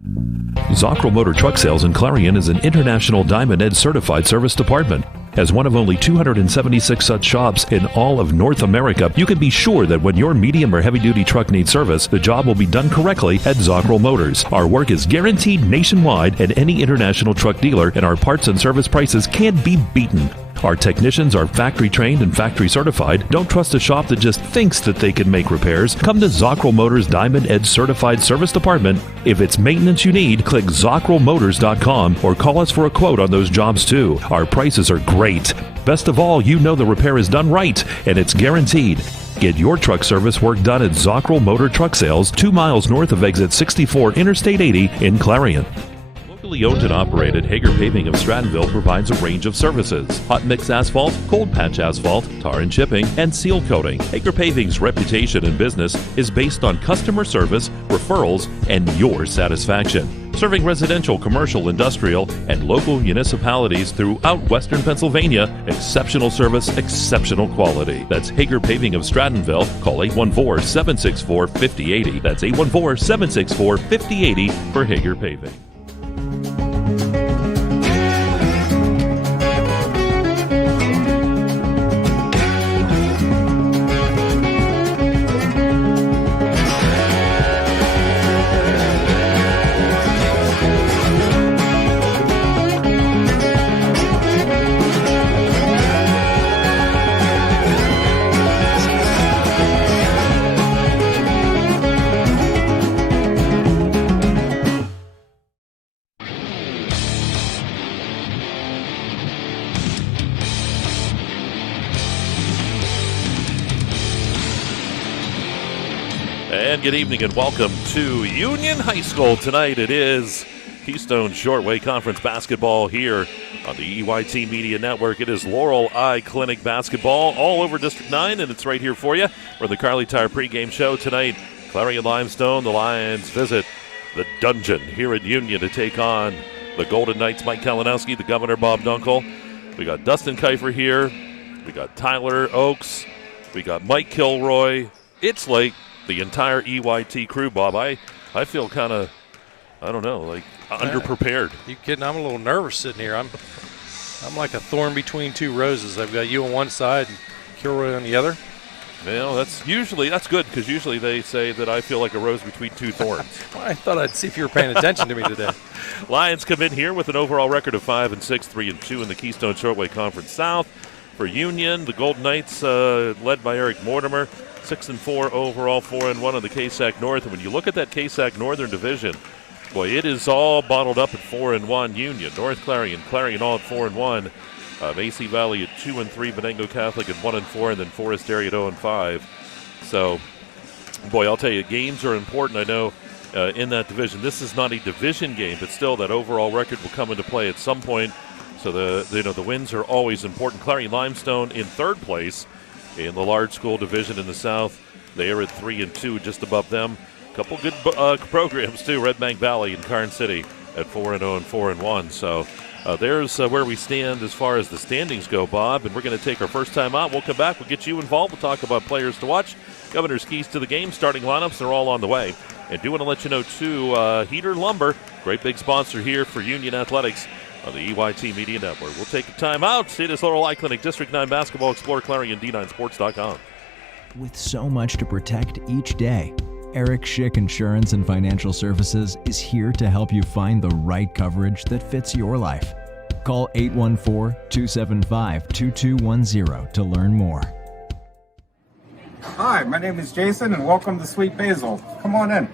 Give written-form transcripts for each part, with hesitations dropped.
Zockrell Motor Truck Sales in Clarion is an International Diamond Edge certified service department. As one of only 276 such shops in all of North America, you can be sure that when your medium or heavy-duty truck needs service, the job will be done correctly at Zockrell Motors. Our work is guaranteed nationwide at any international truck dealer, and our parts and service prices can't be beaten. Our technicians are factory trained and factory certified. Don't trust a shop that just thinks that they can make repairs. Come to Zockrell Motors Diamond Edge Certified Service Department. If it's maintenance you need, click ZockrellMotors.com or call us for a quote on those jobs too. Our prices are great. Best of all, you know the repair is done right and it's guaranteed. Get your truck service work done at Zockrell Motor Truck Sales, 2 miles north of exit 64 Interstate 80 in Clarion. Locally owned and operated, Hager Paving of Strattonville provides a range of services: hot mix asphalt, cold patch asphalt, tar and chipping, and seal coating. Hager Paving's reputation in business is based on customer service, referrals, and your satisfaction. Serving residential, commercial, industrial, and local municipalities throughout Western Pennsylvania, exceptional service, exceptional quality. That's Hager Paving of Strattonville. Call 814-764-5080. That's 814-764-5080 for Hager Paving. And good evening and welcome to Union High School. Tonight it is Keystone Shortway Conference basketball here on the EYT Media Network. It is Laurel Eye Clinic basketball all over District 9, and it's right here for you. We're the Carly Tire pregame show tonight. Clarion Limestone, the Lions visit the Dungeon here at Union to take on the Golden Knights. Mike Kalinowski, the Governor Bob Dunkel. We got Dustin Kiefer here. We got Tyler Oakes. We got Mike Kilroy. It's like the entire EYT crew, Bob. I feel kind of, I don't know, like underprepared. You kidding? I'm a little nervous sitting here. I'm like a thorn between two roses. I've got you on one side and Kilroy on the other. Well, that's good, because usually they say that I feel like a rose between two thorns. Well, I thought I'd see if you were paying attention to me today. Lions come in here with an overall record of 5-6, 3-2 in the Keystone Shortway Conference South. For Union, the Golden Knights, led by Eric Mortimer, 6-4 overall, 4-1 in the KSAC North. And when you look at that KSAC Northern Division, boy, it is all bottled up at 4-1. Union, North Clarion, Clarion all at 4-1. Macy Valley at 2-3, Venango Catholic at 1-4, and then Forest Area at 0-5. So, boy, I'll tell you, games are important. I know in that division, this is not a division game, but still, that overall record will come into play at some point. So the wins are always important. Clarion Limestone in third place in the large school division in the South. They are at 3-2, just above them. A couple good programs too. Red Bank Valley and Karn City at 4-0 and 4-1. So there's where we stand as far as the standings go, Bob. And we're going to take our first time out. We'll come back. We'll get you involved. We'll talk about players to watch. Governor's keys to the game, starting lineups, they're all on the way. And do want to let you know too, Heater Lumber, great big sponsor here for Union Athletics on the EYT Media Network. We'll take a time out. See this Laurel Eye Clinic, District 9 basketball. exploreClarion, D9sports.com. With so much to protect each day, Eric Schick Insurance and Financial Services is here to help you find the right coverage that fits your life. Call 814-275-2210 to learn more. Hi, my name is Jason, and welcome to Sweet Basil. Come on in.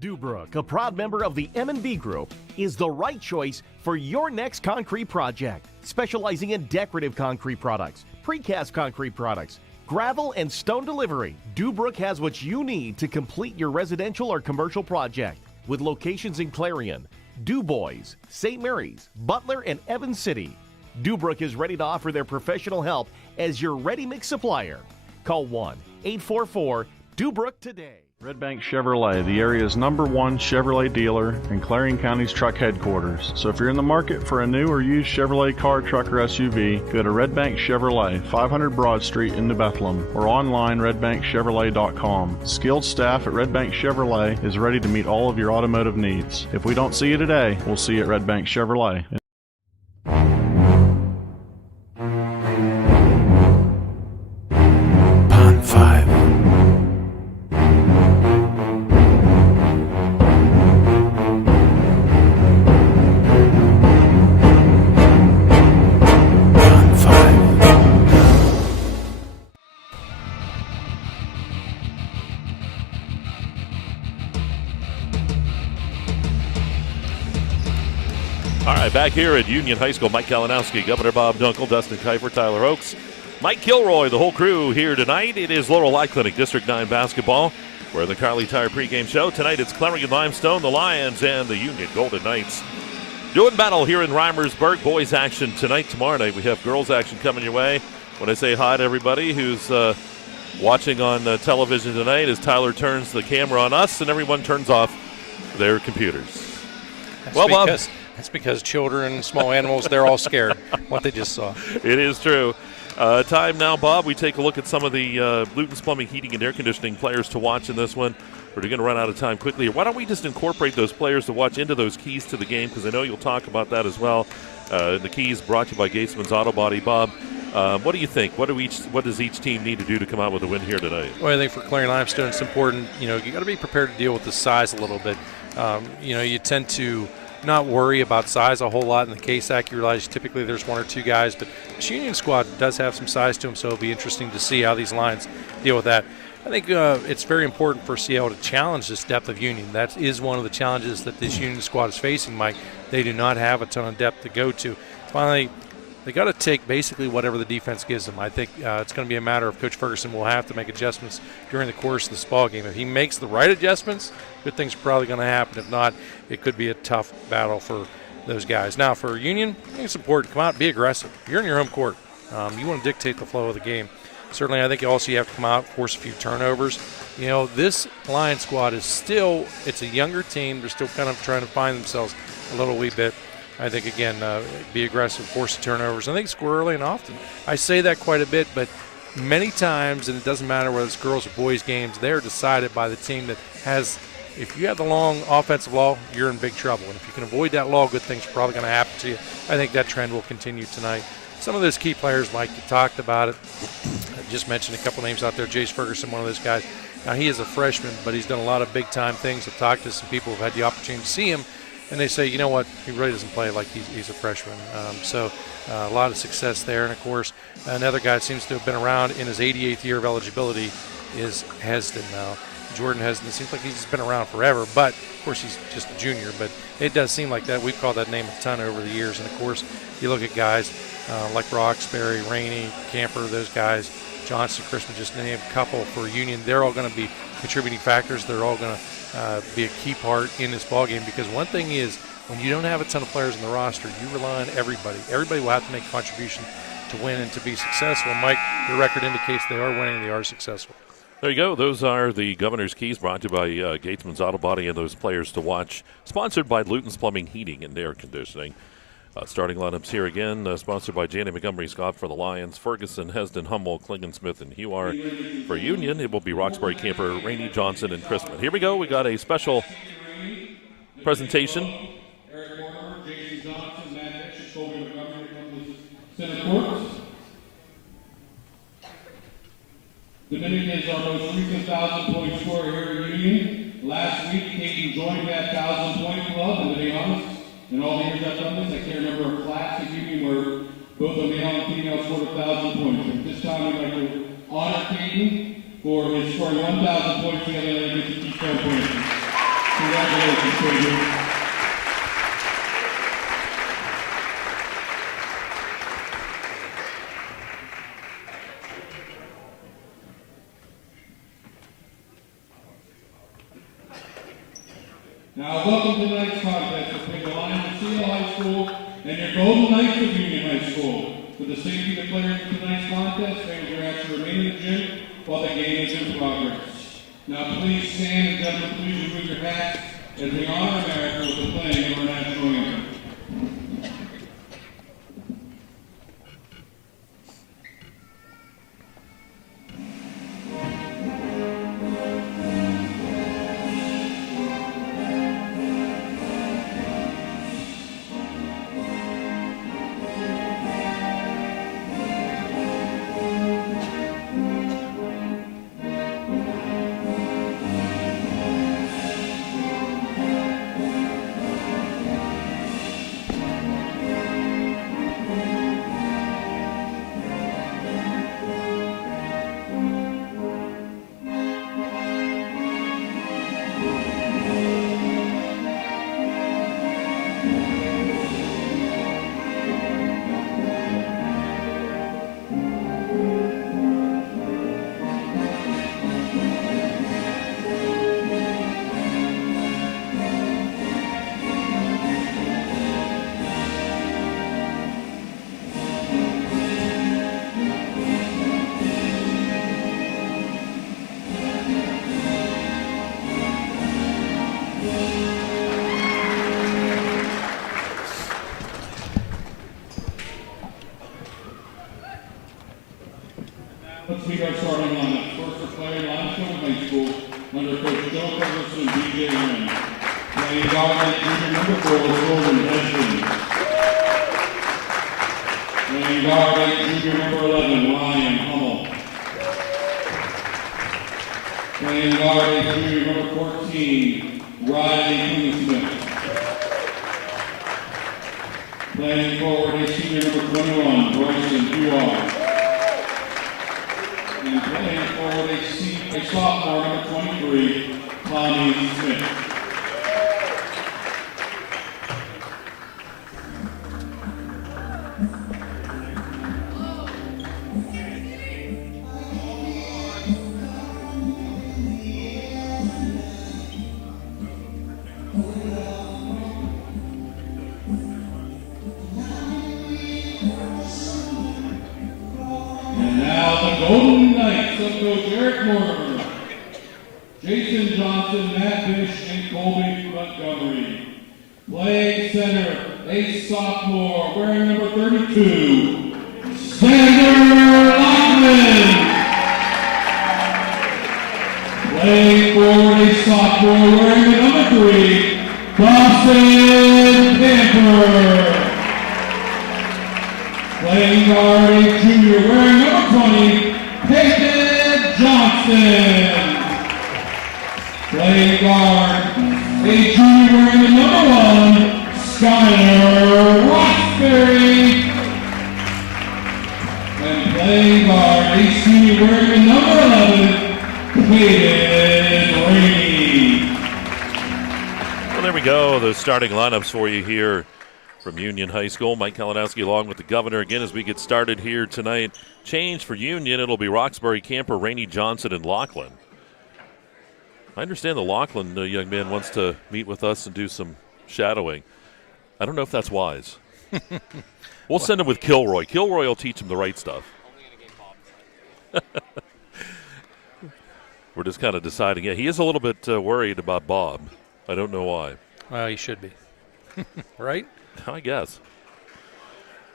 Dubrook, a proud member of the M&B Group, is the right choice for your next concrete project. Specializing in decorative concrete products, precast concrete products, gravel and stone delivery, Dubrook has what you need to complete your residential or commercial project. With locations in Clarion, DuBois, St. Mary's, Butler, and Evans City, Dubrook is ready to offer their professional help as your ready-mix supplier. Call 1-844-DUBROOK today. Red Bank Chevrolet, the area's #1 Chevrolet dealer and Clarion County's truck headquarters. So if you're in the market for a new or used Chevrolet car, truck, or SUV, go to Red Bank Chevrolet, 500 Broad Street in New Bethlehem, or online redbankchevrolet.com. Skilled staff at Red Bank Chevrolet is ready to meet all of your automotive needs. If we don't see you today, we'll see you at Red Bank Chevrolet. Pond 5. All right, back here at Union High School, Mike Kalinowski, Governor Bob Dunkel, Dustin Kiefer, Tyler Oakes, Mike Kilroy, the whole crew here tonight. It is Laurel Eye Clinic District 9 basketball. We're in the Carly Tire pregame show. Tonight it's Clarion Limestone, the Lions, and the Union Golden Knights doing battle here in Reimersburg. Boys action tonight. Tomorrow night we have girls action coming your way. When I say hi to everybody who's watching on television tonight, as Tyler turns the camera on us and everyone turns off their computers. That's because children, small animals, they're all scared what they just saw. It is true. Time now, Bob. We take a look at some of the Luton's Plumbing, Heating, and Air Conditioning players to watch in this one. We're going to run out of time quickly. Why don't we just incorporate those players to watch into those keys to the game, because I know you'll talk about that as well. The keys brought to you by Gatesman's Auto Body. Bob, what do you think? What does each team need to do to come out with a win here tonight? Well, I think for Clarion Limestone, it's important. You got to be prepared to deal with the size a little bit. You tend to not worry about size a whole lot in the KSAC. You realize typically there's one or two guys, but this Union squad does have some size to them, so it'll be interesting to see how these Lions deal with that. I think it's very important for Seattle to challenge this depth of Union. That is one of the challenges that this Union squad is facing, Mike. They do not have a ton of depth to go to. Finally, they got to take basically whatever the defense gives them. I think it's going to be a matter of Coach Ferguson will have to make adjustments during the course of this ball game. If he makes the right adjustments, good things are probably going to happen. If not, it could be a tough battle for those guys. Now, for Union, I think it's important. Come out, be aggressive. You're in your home court. You want to dictate the flow of the game. Certainly, I think also you have to come out, force a few turnovers. This Lions squad is still, it's a younger team. They're still kind of trying to find themselves a little wee bit. I think, again, be aggressive, force the turnovers. I think score early and often. I say that quite a bit, but many times, and it doesn't matter whether it's girls or boys games, they're decided by the team that has, if you have the long offensive law, you're in big trouble. And if you can avoid that law, good things are probably going to happen to you. I think that trend will continue tonight. Some of those key players, Mike, you talked about it. I just mentioned a couple names out there. Jace Ferguson, one of those guys. Now, he is a freshman, but he's done a lot of big-time things. I've talked to some people who've had the opportunity to see him, and they say, you know what, he really doesn't play like he's a freshman. So a lot of success there. And, of course, another guy that seems to have been around in his 88th year of eligibility is Hesden now. Jordan Hesden, it seems like he's been around forever, but, of course, he's just a junior. But it does seem like that. We've called that name a ton over the years. And, of course, you look at guys like Roxbury, Rainey, Camper, those guys, Johnson, Christman, just to name a couple for Union. They're all going to be contributing factors. They're all going to be a key part in this ballgame, because one thing is, when you don't have a ton of players in the roster, you rely on everybody. Everybody will have to make a contribution to win and to be successful. Mike, your record indicates they are winning, they are successful. There you go. Those are the Governor's Keys brought to you by Gatesman's Auto Body and those players to watch. Sponsored by Luton's Plumbing, Heating, and Air Conditioning. Starting lineups here again, sponsored by Janie Montgomery Scott for the Lions, Ferguson, Hesden, Humboldt, Klingon, Smith, and Huar. For Union, it will be Roxbury, Camper, Rainey, Johnson, and Christman. Here we go. We got a special presentation. Eric Warner, Jason Johnson, Matt Hitch, Colby Montgomery comes to center court. Dominican is our most recent 1,000-point scorer here at Union. Last week, Caden joined that 1,000-point club, and to be honest, in all the years I've done this, I can't remember a class at Union where both the male and female scored 1,000 points. But this time, we'd like to honor Caden for his scoring 1,000 points the other night against the Keystone Points. Congratulations, Caden. Now, welcome to tonight's contest between the Lions of Seattle High School and your Golden Knights of Union High School. For the safety of the players in tonight's contest, fans are asked to remain in the gym while the game is in progress. Now please stand and gentlemen, please remove your hats as we honor America with the playing of our national anthem. Let's meet our starting lineup. First for Clarion Limestone High School, under Coach Joe Ferguson and DJ Wynn. Playing guard junior number 4, Jordan Heston. Playing guard junior number 11, Ryan Hummel. Playing guard junior number 14, Riley Smith. Playing forward senior number 21, Bryson Duar. And playing forward a sophomore number 23, Connie Smith. And now the Golden Knights of Coach Eric Mortimer, Jason Johnson, Matt Bish, and Colby Montgomery. Playing center, a sophomore wearing number 32, Sander Lockman. Playing forward, a sophomore wearing the number 3, Dawson Camper. Playing guard, a junior wearing number 20, Peyton Johnson. Playing guard, a junior wearing the number 1, Skylar Roxbury. And playing guard, a senior wearing the number 11, Peyton Rainey. Well, there we go. The starting lineups for you here from Union High School. Mike Kalinowski along with the governor again as we get started here tonight. Change for Union. It'll be Roxbury, Camper, Rainey, Johnson, and Laughlin. I understand the Laughlin young man wants to meet with us and do some shadowing. I don't know if that's wise. We'll send him with Kilroy. Kilroy will teach him the right stuff. We're just kind of deciding. Yeah, he is a little bit worried about Bob. I don't know why. Well, he should be. Right? I guess.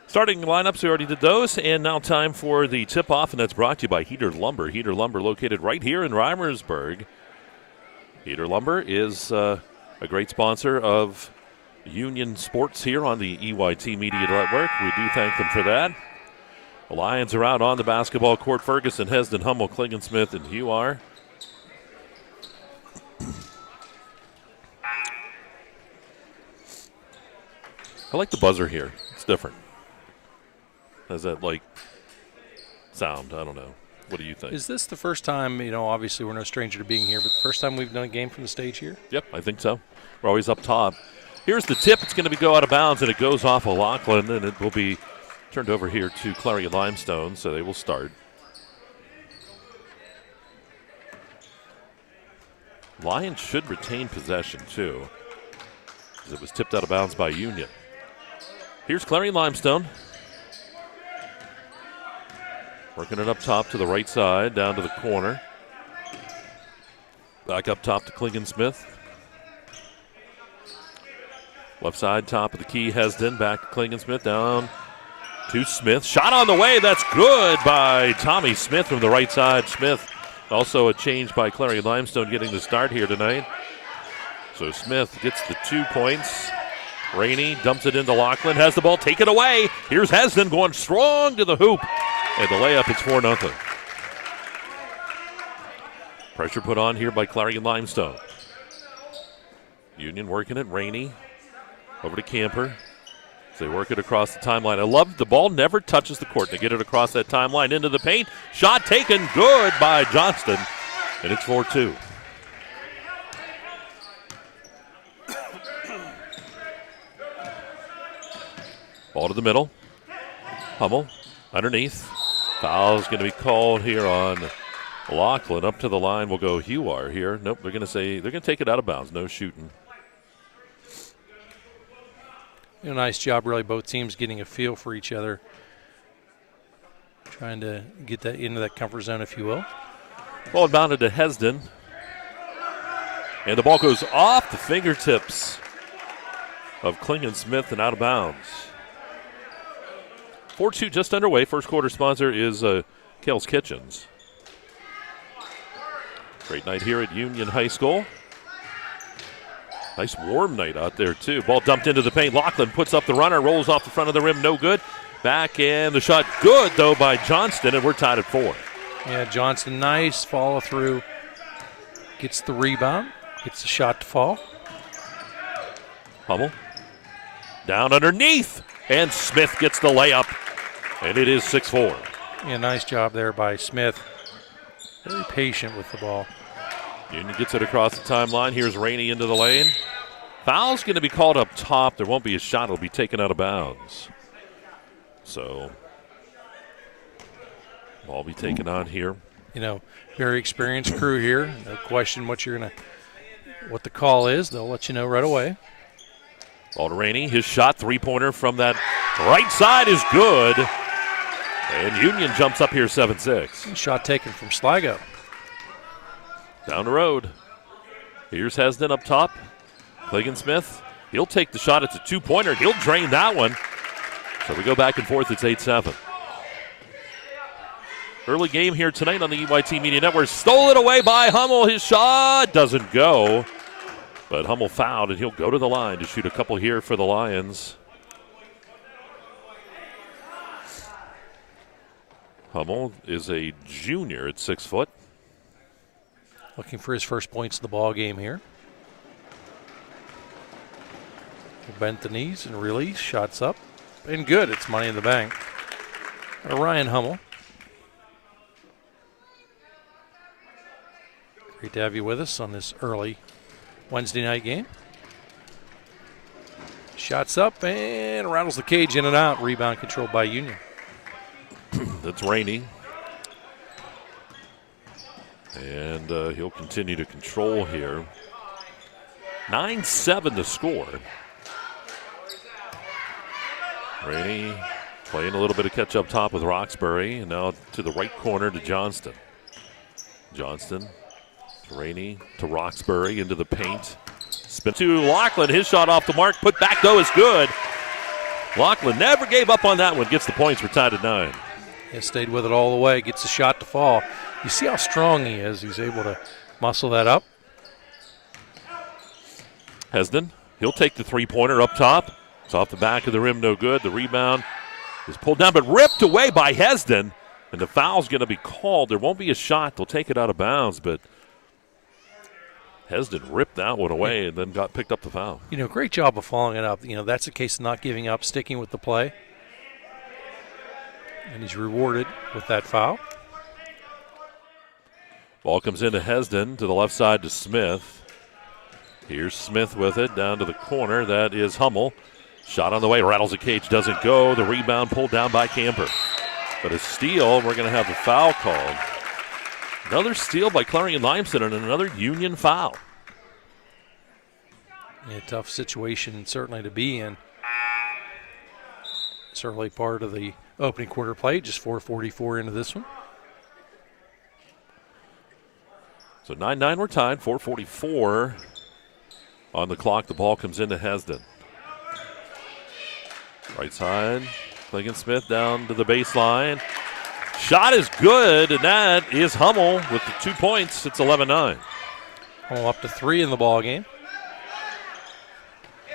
Starting lineups, we already did those, and now time for the tip-off, and that's brought to you by Heater Lumber. Heater Lumber located right here in Reimersburg. Heater Lumber is a great sponsor of Union Sports here on the EYT Media Network. We do thank them for that. The Lions are out on the basketball court. Ferguson, Hesden, Hummel, Klingensmith, and Huar. I like the buzzer here. It's different. Has that, like, sound? I don't know. What do you think? Is this the first time, obviously we're no stranger to being here, but the first time we've done a game from the stage here? Yep, I think so. We're always up top. Here's the tip. It's going to go out of bounds, and it goes off of Laughlin, and it will be turned over here to Clarion Limestone, so they will start. Lions should retain possession, too, because it was tipped out of bounds by Union. Here's Clarion Limestone. Working it up top to the right side, down to the corner. Back up top to Klingon-Smith. Left side, top of the key, Hesden. Back to Klingon-Smith, down to Smith. Shot on the way, that's good by Tommy Smith from the right side. Smith, also a change by Clarion Limestone getting the start here tonight. So Smith gets the 2 points. Rainey dumps it into Lachlan, has the ball taken away. Here's Hesden going strong to the hoop. And the layup, it's 4-0. Pressure put on here by Clarion Limestone. Union working it, Rainey over to Camper. As they work it across the timeline. I love the ball never touches the court. They get it across that timeline into the paint. Shot taken, good by Johnston. And it's 4-2. Ball to the middle. Hummel underneath. Foul's going to be called here on Lachlan. Up to the line will go Huar here. Nope, they're going to take it out of bounds. No shooting. Nice job, really, both teams getting a feel for each other. Trying to get that into that comfort zone, if you will. Ball bounded to Hesden. And the ball goes off the fingertips of Klingon-Smith and out of bounds. 4-2 just underway. First quarter sponsor is Kale's Kitchens. Great night here at Union High School. Nice warm night out there, too. Ball dumped into the paint. Lachlan puts up the runner, rolls off the front of the rim, no good. Back, and the shot good, though, by Johnston, and we're tied at 4. Yeah, Johnston, nice follow through. Gets the rebound, gets the shot to fall. Hummel down underneath, and Smith gets the layup, and it is 6-4. Yeah, nice job there by Smith. Very patient with the ball. Union gets it across the timeline. Here's Rainey into the lane. Foul's going to be called up top. There won't be a shot. It'll be taken out of bounds. So, ball be taken on here. Very experienced crew here. No question what the call is. They'll let you know right away. Ball to Rainey. His shot, three-pointer from that right side is good. And Union jumps up here 7-6. Shot taken from Sligo. Down the road. Here's Hesden up top. Klingon-Smith. He'll take the shot. It's a two-pointer. He'll drain that one. So we go back and forth. It's 8-7. Early game here tonight on the EYT Media Network. Stole it away by Hummel. His shot doesn't go. But Hummel fouled, and he'll go to the line to shoot a couple here for the Lions. Hummel is a junior at 6 foot. Looking for his first points of the ball game here. Bent the knees and release. Shots up. And good. It's money in the bank. Ryan Hummel. Great to have you with us on this early Wednesday night game. Shots up and rattles the cage in and out. Rebound controlled by Union. That's Rainey. And he'll continue to control here. 9-7 to score. Rainey playing a little bit of catch up top with Roxbury. And now to the right corner to Johnston. Johnston to Rainey to Roxbury into the paint. Spin to Lachlan. His shot off the mark. Put back though is good. Lachlan never gave up on that one. Gets the points. We're tied at 9. He stayed with it all the way. Gets the shot to fall. You see how strong he is. He's able to muscle that up. Hesden, he'll take the three-pointer up top. It's off the back of the rim, no good. The rebound is pulled down, but ripped away by Hesden. And the foul's going to be called. There won't be a shot. They'll take it out of bounds, but Hesden ripped that one away and then got picked up the foul. Great job of following it up. That's a case of not giving up, sticking with the play. And he's rewarded with that foul. Ball comes into Hesden to the left side to Smith. Here's Smith with it down to the corner. That is Hummel. Shot on the way, rattles the cage, doesn't go. The rebound pulled down by Camper. But a steal, we're going to have the foul called. Another steal by Clarion Limestone and another Union foul. Yeah, tough situation certainly to be in. Certainly part of the opening quarter play, just 4:44 into this one. So 9-9, we're tied. 4:44 on the clock. The ball comes into Hesden. Right side, Clingan-Smith down to the baseline. Shot is good, and that is Hummel with the 2 points. It's 11-9. Hummel up to 3 in the ball game.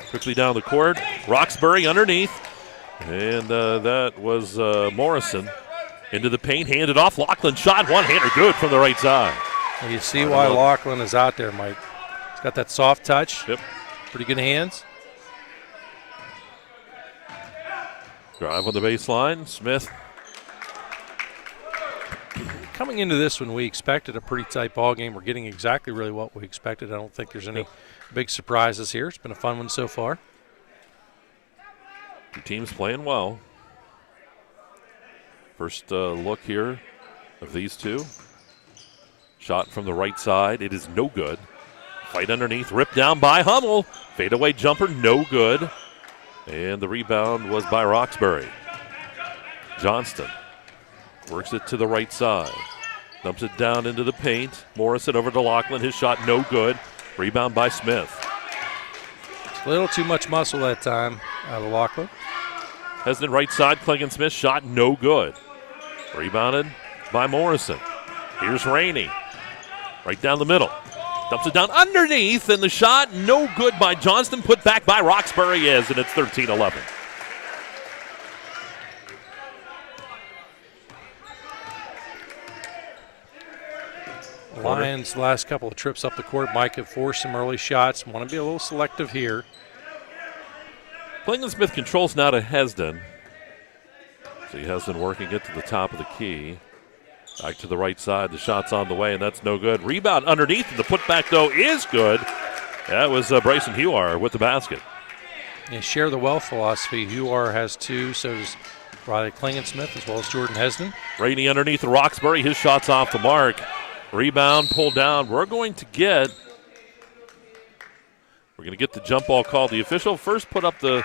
Quickly down the court. Roxbury underneath. And that was Morrison. Into the paint, handed off. Lachlan shot, one-hander good from the right side. And you see why Lachlan is out there, Mike. He's got that soft touch. Yep. Pretty good hands. Drive on the baseline. Smith. Coming into this one, we expected a pretty tight ball game. We're getting exactly really what we expected. I don't think there's any big surprises here. It's been a fun one so far. The team's playing well. First look here of these two. Shot from the right side. It is no good. Fight underneath. Ripped down by Hummel. Fadeaway jumper, no good. And the rebound was by Roxbury. Johnston works it to the right side. Dumps it down into the paint. Morrison over to Lachlan. His shot no good. Rebound by Smith. A little too much muscle that time out of Lachlan. Hesden right side. Clingan-Smith shot no good. Rebounded by Morrison. Here's Rainey. Right down the middle. Dumps it down underneath, and the shot no good by Johnston. Put back by Roxbury is, and it's 13-11. Lions' last couple of trips up the court, Mike, have forced some early shots. Want to be a little selective here. Clingan-Smith controls now to Hesden. See Hesden working it to the top of the key. Back to the right side. The shot's on the way, and that's no good. Rebound underneath, and the putback, though, is good. That was Bryson Huar with the basket. Yeah, share the wealth philosophy. Huar has 2, so does Riley Clingan-Smith as well as Jordan Hesden. Rainey underneath the Roxbury. His shot's off the mark. Rebound pulled down. We're going to get the jump ball called. The official first put up the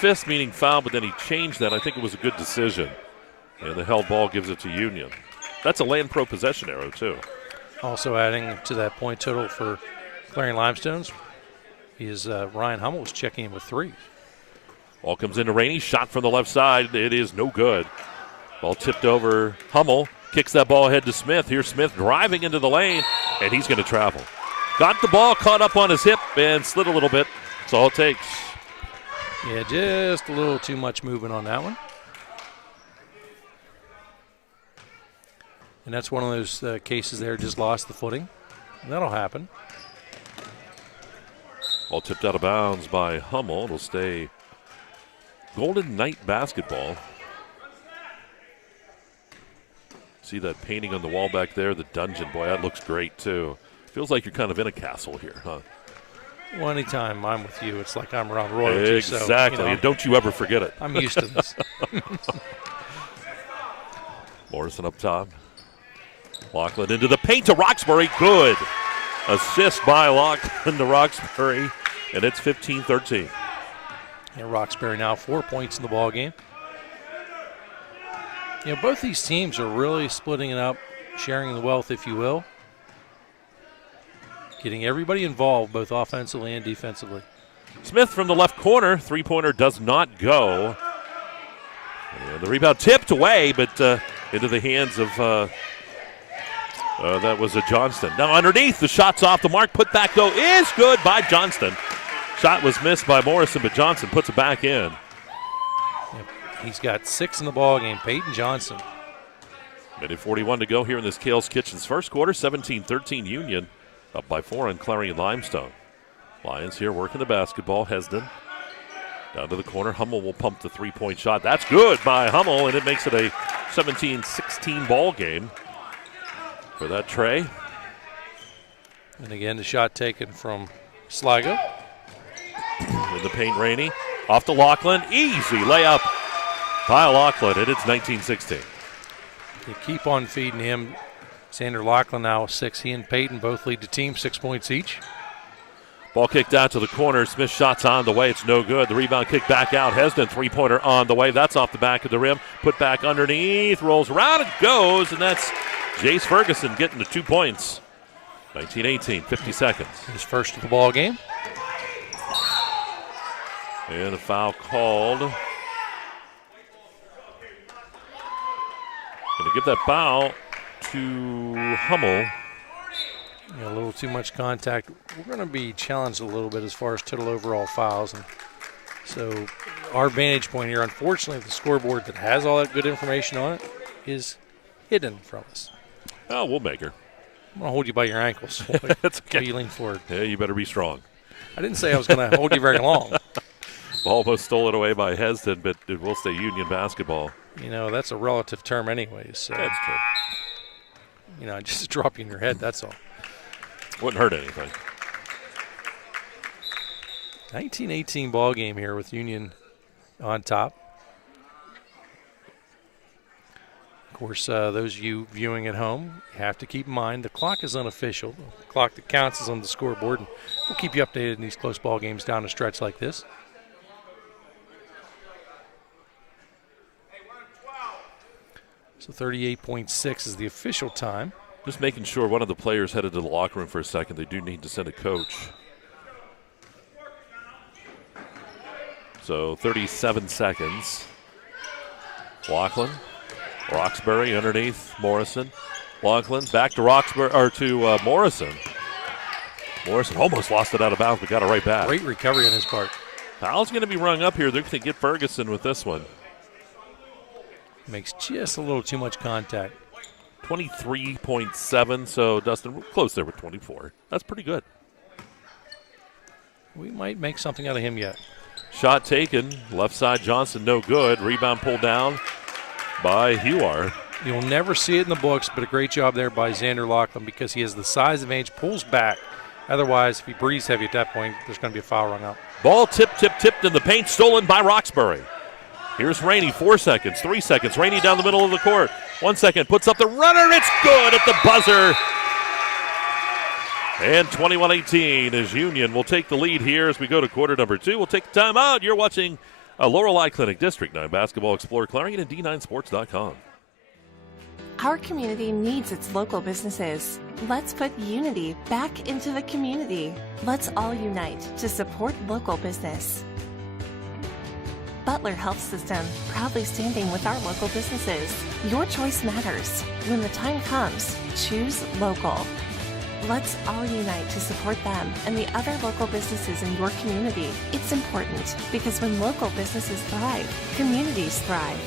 fist, meaning foul, but then he changed that. I think it was a good decision. And the held ball gives it to Union. That's a Land Pro possession arrow, too. Also adding to that point total for Clarion Limestones is Ryan Hummel was checking in with 3. Ball comes into Rainey. Shot from the left side. It is no good. Ball tipped over. Hummel kicks that ball ahead to Smith. Here's Smith driving into the lane, and he's going to travel. Got the ball, caught up on his hip, and slid a little bit. That's all it takes. Yeah, just a little too much movement on that one. And that's one of those cases there, just lost the footing. And that'll happen. Ball tipped out of bounds by Hummel. It'll stay Golden Knight basketball. See that painting on the wall back there, the dungeon. Boy, that looks great, too. Feels like you're kind of in a castle here, huh? Well, anytime I'm with you, it's like I'm around royalty. Exactly. So, and don't you ever forget it. I'm used to this. Morrison up top. Lachlan into the paint to Roxbury. Good. Assist by Lachlan to Roxbury, and it's 15-13. And Roxbury now 4 points in the ball game. You know, both these teams are really splitting it up, sharing the wealth, if you will. Getting everybody involved, both offensively and defensively. Smith from the left corner. Three-pointer does not go. And the rebound tipped away, but into the hands of, that was a Johnston. Now underneath, the shot's off the mark. Put back, though, is good by Johnston. Shot was missed by Morrison, but Johnson puts it back in. Yep. He's got 6 in the ball game, Peyton Johnson. Minute 41 to go here in this Kale's Kitchens first quarter. 17-13 Union. Up by 4 on Clarion Limestone. Lions here working the basketball. Hesden down to the corner. Hummel will pump the three-point shot. That's good by Hummel, and it makes it a 17-16 ball game for that Trey. And again, the shot taken from Sligo. In the paint, Rainey. Off to Lachlan. Easy layup by Lachlan, and it's 19-16. You keep on feeding him. Xander Lachlan now 6. He and Peyton both lead the team 6 points each. Ball kicked out to the corner. Smith shot's on the way. It's no good. The rebound kicked back out. Hesden three-pointer on the way. That's off the back of the rim. Put back underneath. Rolls around and goes. And that's Jace Ferguson getting the 2 points. 19-18, 50 seconds. His first of the ball game. And a foul called. Going to give that foul to Hummel. Yeah, a little too much contact. We're going to be challenged a little bit as far as total overall fouls. And so our vantage point here, unfortunately, the scoreboard that has all that good information on it is hidden from us. Oh, we'll make her. I'm going to hold you by your ankles. That's okay. While you lean forward. Yeah, you better be strong. I didn't say I was going to hold you very long. Almost stolen away by Hesden, but it will stay Union basketball. You know, that's a relative term anyways. So, That's true. you know, just drop you in your head, that's all. Wouldn't hurt anything. 19-18 ball game here with Union on top. Of course, those of you viewing at home, you have to keep in mind the clock is unofficial. The clock that counts is on the scoreboard, and we'll keep you updated in these close ball games down a stretch like this. So 38.6 is the official time. Just making sure one of the players headed to the locker room for a second. They do need to send a coach. So 37 seconds. Laughlin, Roxbury underneath Morrison. Laughlin back to Roxbury or to Morrison. Morrison almost lost it out of bounds, but got it right back. Great recovery on his part. Foul's going to be rung up here. They're going to get Ferguson with this one. Makes just a little too much contact. 23.7, so Dustin, we're close there with 24. That's pretty good. We might make something out of him yet. Shot taken, left side Johnson, no good. Rebound pulled down by Huar. You'll never see it in the books, but a great job there by Xander Laughlin because he has the size of age, pulls back. Otherwise, if he breathes heavy at that point, there's going to be a foul rung up. Ball tipped in the paint, stolen by Roxbury. Here's Rainey, 4 seconds, 3 seconds. Rainey down the middle of the court. 1 second, puts up the runner. It's good at the buzzer. And 21-18 as Union will take the lead here as we go to quarter number 2. We'll take the timeout. You're watching Lorelei Clinic District 9 Basketball. Explore Clarion and D9Sports.com. Our community needs its local businesses. Let's put unity back into the community. Let's all unite to support local business. Butler Health System, proudly standing with our local businesses. Your choice matters. When the time comes, choose local. Let's all unite to support them and the other local businesses in your community. It's important because when local businesses thrive, communities thrive.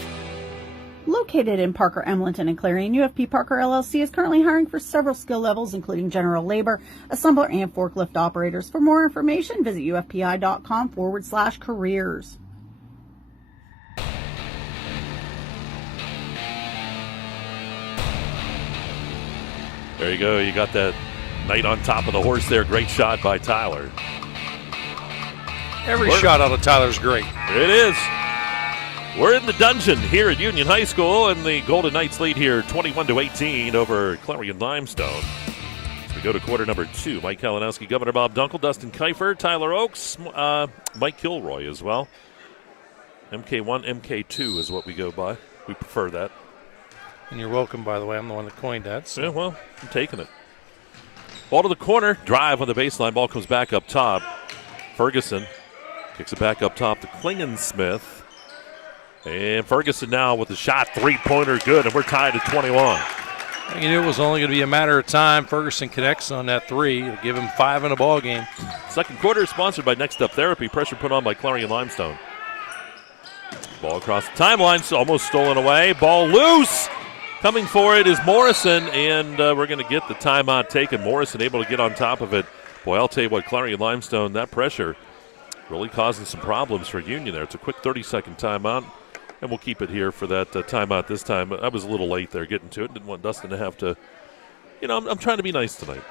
Located in Parker, Emlenton, and Clarion, UFP Parker LLC is currently hiring for several skill levels, including general labor, assembler, and forklift operators. For more information, visit ufpi.com/careers. There you go. You got that knight on top of the horse there. Great shot by Tyler. Every shot out of Tyler's great. It is. We're in the dungeon here at Union High School, and the Golden Knights lead here 21-18 over Clarion Limestone. As we go to quarter number 2, Mike Kalinowski, Governor Bob Dunkel, Dustin Kiefer, Tyler Oakes, Mike Kilroy as well. MK1, MK2 is what we go by. We prefer that. And you're welcome, by the way. I'm the one that coined that. So. Yeah, well, I'm taking it. Ball to the corner. Drive on the baseline. Ball comes back up top. Ferguson kicks it back up top to Klingensmith. And Ferguson now with the shot. Three-pointer good, and we're tied at 21. You knew it was only going to be a matter of time. Ferguson connects on that three. It'll give him 5 in a ball game. Second quarter is sponsored by Next Up Therapy. Pressure put on by Clarion Limestone. Ball across the timeline. Almost stolen away. Ball loose. Coming for it is Morrison, and we're going to get the timeout taken. Morrison able to get on top of it. Boy, I'll tell you what, Clarion Limestone, that pressure really causing some problems for Union there. It's a quick 30-second timeout, and we'll keep it here for that timeout this time. I was a little late there getting to it. Didn't want Dustin to have to, I'm trying to be nice tonight.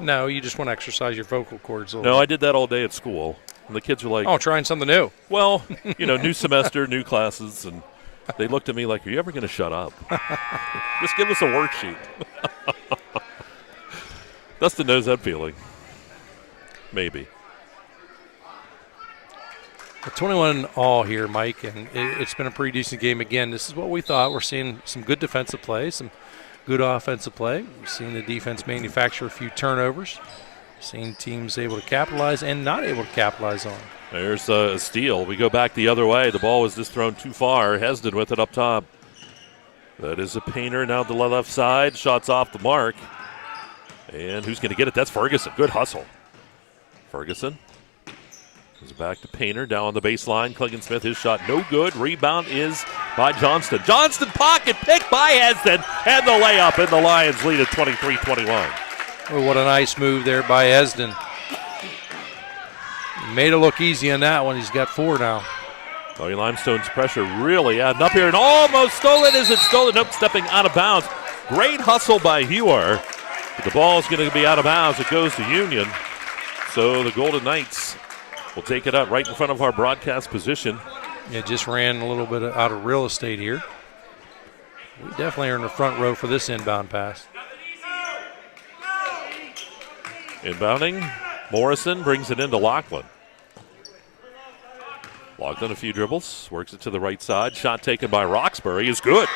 No, you just want to exercise your vocal cords a little. No, I did that all day at school, and the kids were like, oh, trying something new. Well, new semester, new classes, and they looked at me like, are you ever going to shut up? Just give us a worksheet. Dustin knows that feeling. Maybe. 21 all here, Mike, and it's been a pretty decent game again. This is what we thought. We're seeing some good defensive play, some good offensive play. We've seen the defense manufacture a few turnovers. Seen teams able to capitalize and not able to capitalize on. There's a steal. We go back the other way. The ball was just thrown too far. Hesden with it up top. That is a Painter now to the left side. Shots off the mark. And who's going to get it? That's Ferguson. Good hustle. Ferguson goes back to Painter down on the baseline. Klingensmith, his shot no good. Rebound is by Johnston. Johnston pocket picked by Hesden. And the layup, and the Lions lead at 23-21. Oh, what a nice move there by Hesden. Made it look easy on that one. He's got 4 now. Limestone's pressure really adding up here and almost stole it. Is it stolen? Nope, stepping out of bounds. Great hustle by Hewer. But the ball is going to be out of bounds. It goes to Union. So the Golden Knights will take it out right in front of our broadcast position. Yeah, just ran a little bit out of real estate here. We definitely are in the front row for this inbound pass. Inbounding. Morrison brings it into Lachlan. Lachlan a few dribbles, works it to the right side. Shot taken by Roxbury is good.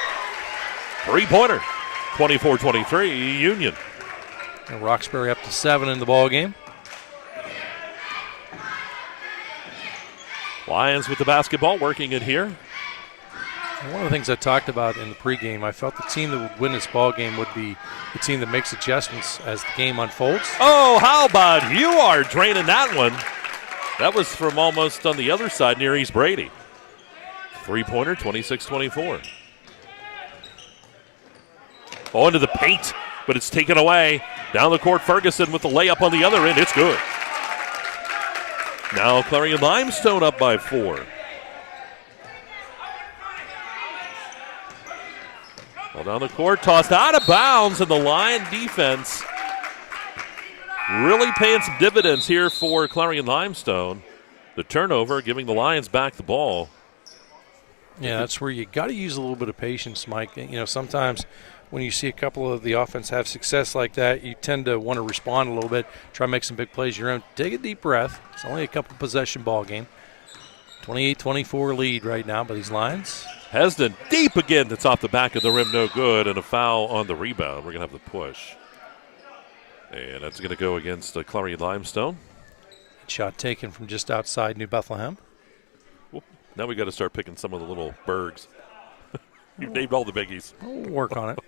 3-pointer. 24-23 Union. And Roxbury up to 7 in the ball game. Lions with the basketball, working it here. And one of the things I talked about in the pregame, I felt the team that would win this ball game would be the team that makes adjustments as the game unfolds. Oh, how about you are draining that one. That was from almost on the other side near East Brady. 3-pointer, 26-24. Oh, into the paint, but it's taken away. Down the court, Ferguson with the layup on the other end. It's good. Now Clarion Limestone up by 4. Well, down the court, tossed out of bounds, and the Lion defense really paying some dividends here for Clarion Limestone. The turnover giving the Lions back the ball. Yeah, that's where you got to use a little bit of patience, Mike. You know, sometimes when you see a couple of the offense have success like that, you tend to want to respond a little bit, try to make some big plays of your own. Take a deep breath. It's only a couple possession ball game. 28-24 lead right now by these Lions. Hesden deep again. That's off the back of the rim, no good, and a foul on the rebound. We're going to have the push. And that's going to go against Clarion Limestone. Shot taken from just outside New Bethlehem. Whoop. Now we got to start picking some of the little bergs. You've named all the biggies. We'll work on it.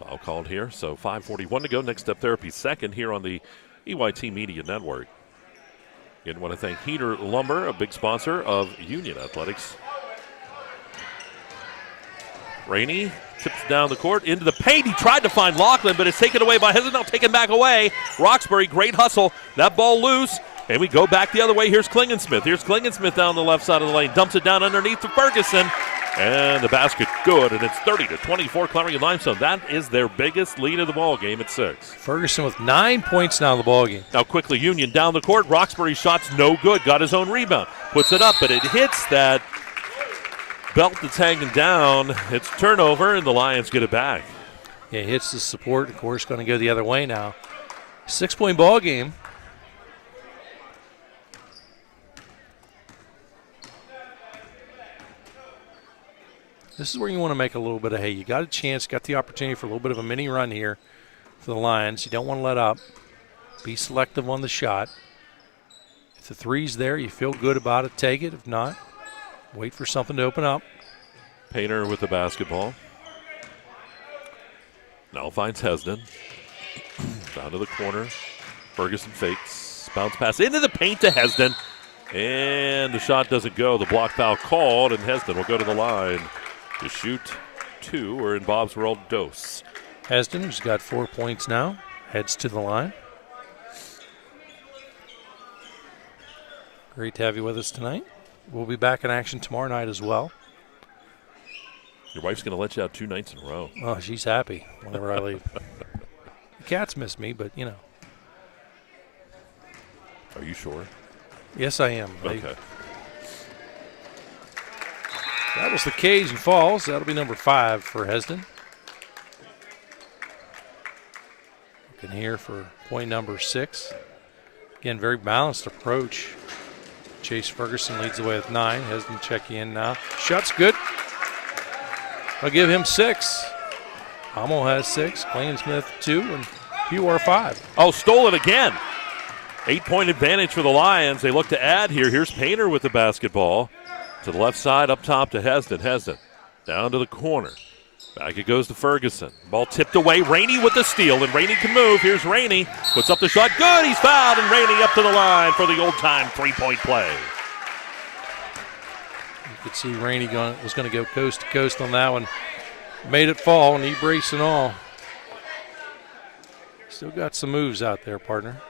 Foul called here, so 5:41 to go. Next Step Therapy second here on the EYT Media Network. Again, want to thank Heater Lumber, a big sponsor of Union Athletics. Rainey tips down the court into the paint. He tried to find Lachlan, but it's taken away by Hesden. Now taken back away. Roxbury, great hustle. That ball loose. And we go back the other way. Here's Klingensmith. Here's Klingensmith down the left side of the lane. Dumps it down underneath to Ferguson. And the basket good, and it's 30-24 Clarion Limestone. That is their biggest lead of the ball game at 6. Ferguson with 9 points now in the ball game. Now quickly Union down the court. Roxbury shot's no good. Got his own rebound. Puts it up, but it hits that belt that's hanging down. It's turnover, and the Lions get it back. Yeah, hits the support. Of course, going to go the other way now. 6-point ball game. This is where you want to make a little bit of hay. You got a chance, got the opportunity for a little bit of a mini run here for the Lions. You don't want to let up. Be selective on the shot. If the three's there, you feel good about it, take it. If not, wait for something to open up. Painter with the basketball. Now finds Hesden. Down to the corner. Ferguson fakes. Bounce pass into the paint to Hesden. And the shot doesn't go. The block foul called, and Hesden will go to the line to shoot 2, or in Bob's world, dose. Hesden, who's got 4 points now, heads to the line. Great to have you with us tonight. We'll be back in action tomorrow night as well. Your wife's going to let you out 2 nights in a row. Oh, she's happy whenever I leave. The cats miss me, but, you know. Are you sure? Yes, I am. Okay. That was the Cajun Falls. That'll be number 5 for Hesden. Looking here for point number 6. Again, very balanced approach. Chase Ferguson leads the way with 9. Hesden checking in now. Shot's good. I'll give him 6. Hummel has 6. Klingensmith 2, and Pewar 5. Oh, stole it again. 8-point advantage for the Lions. They look to add here. Here's Painter with the basketball. To the left side, up top to Hesden. Hesden down to the corner. Back it goes to Ferguson. Ball tipped away. Rainey with the steal, and Rainey can move. Here's Rainey. Puts up the shot. Good. He's fouled, and Rainey up to the line for the old-time three-point play. You could see Rainey was going to go coast to coast on that one. Made it fall, knee brace and all. Still got some moves out there, partner.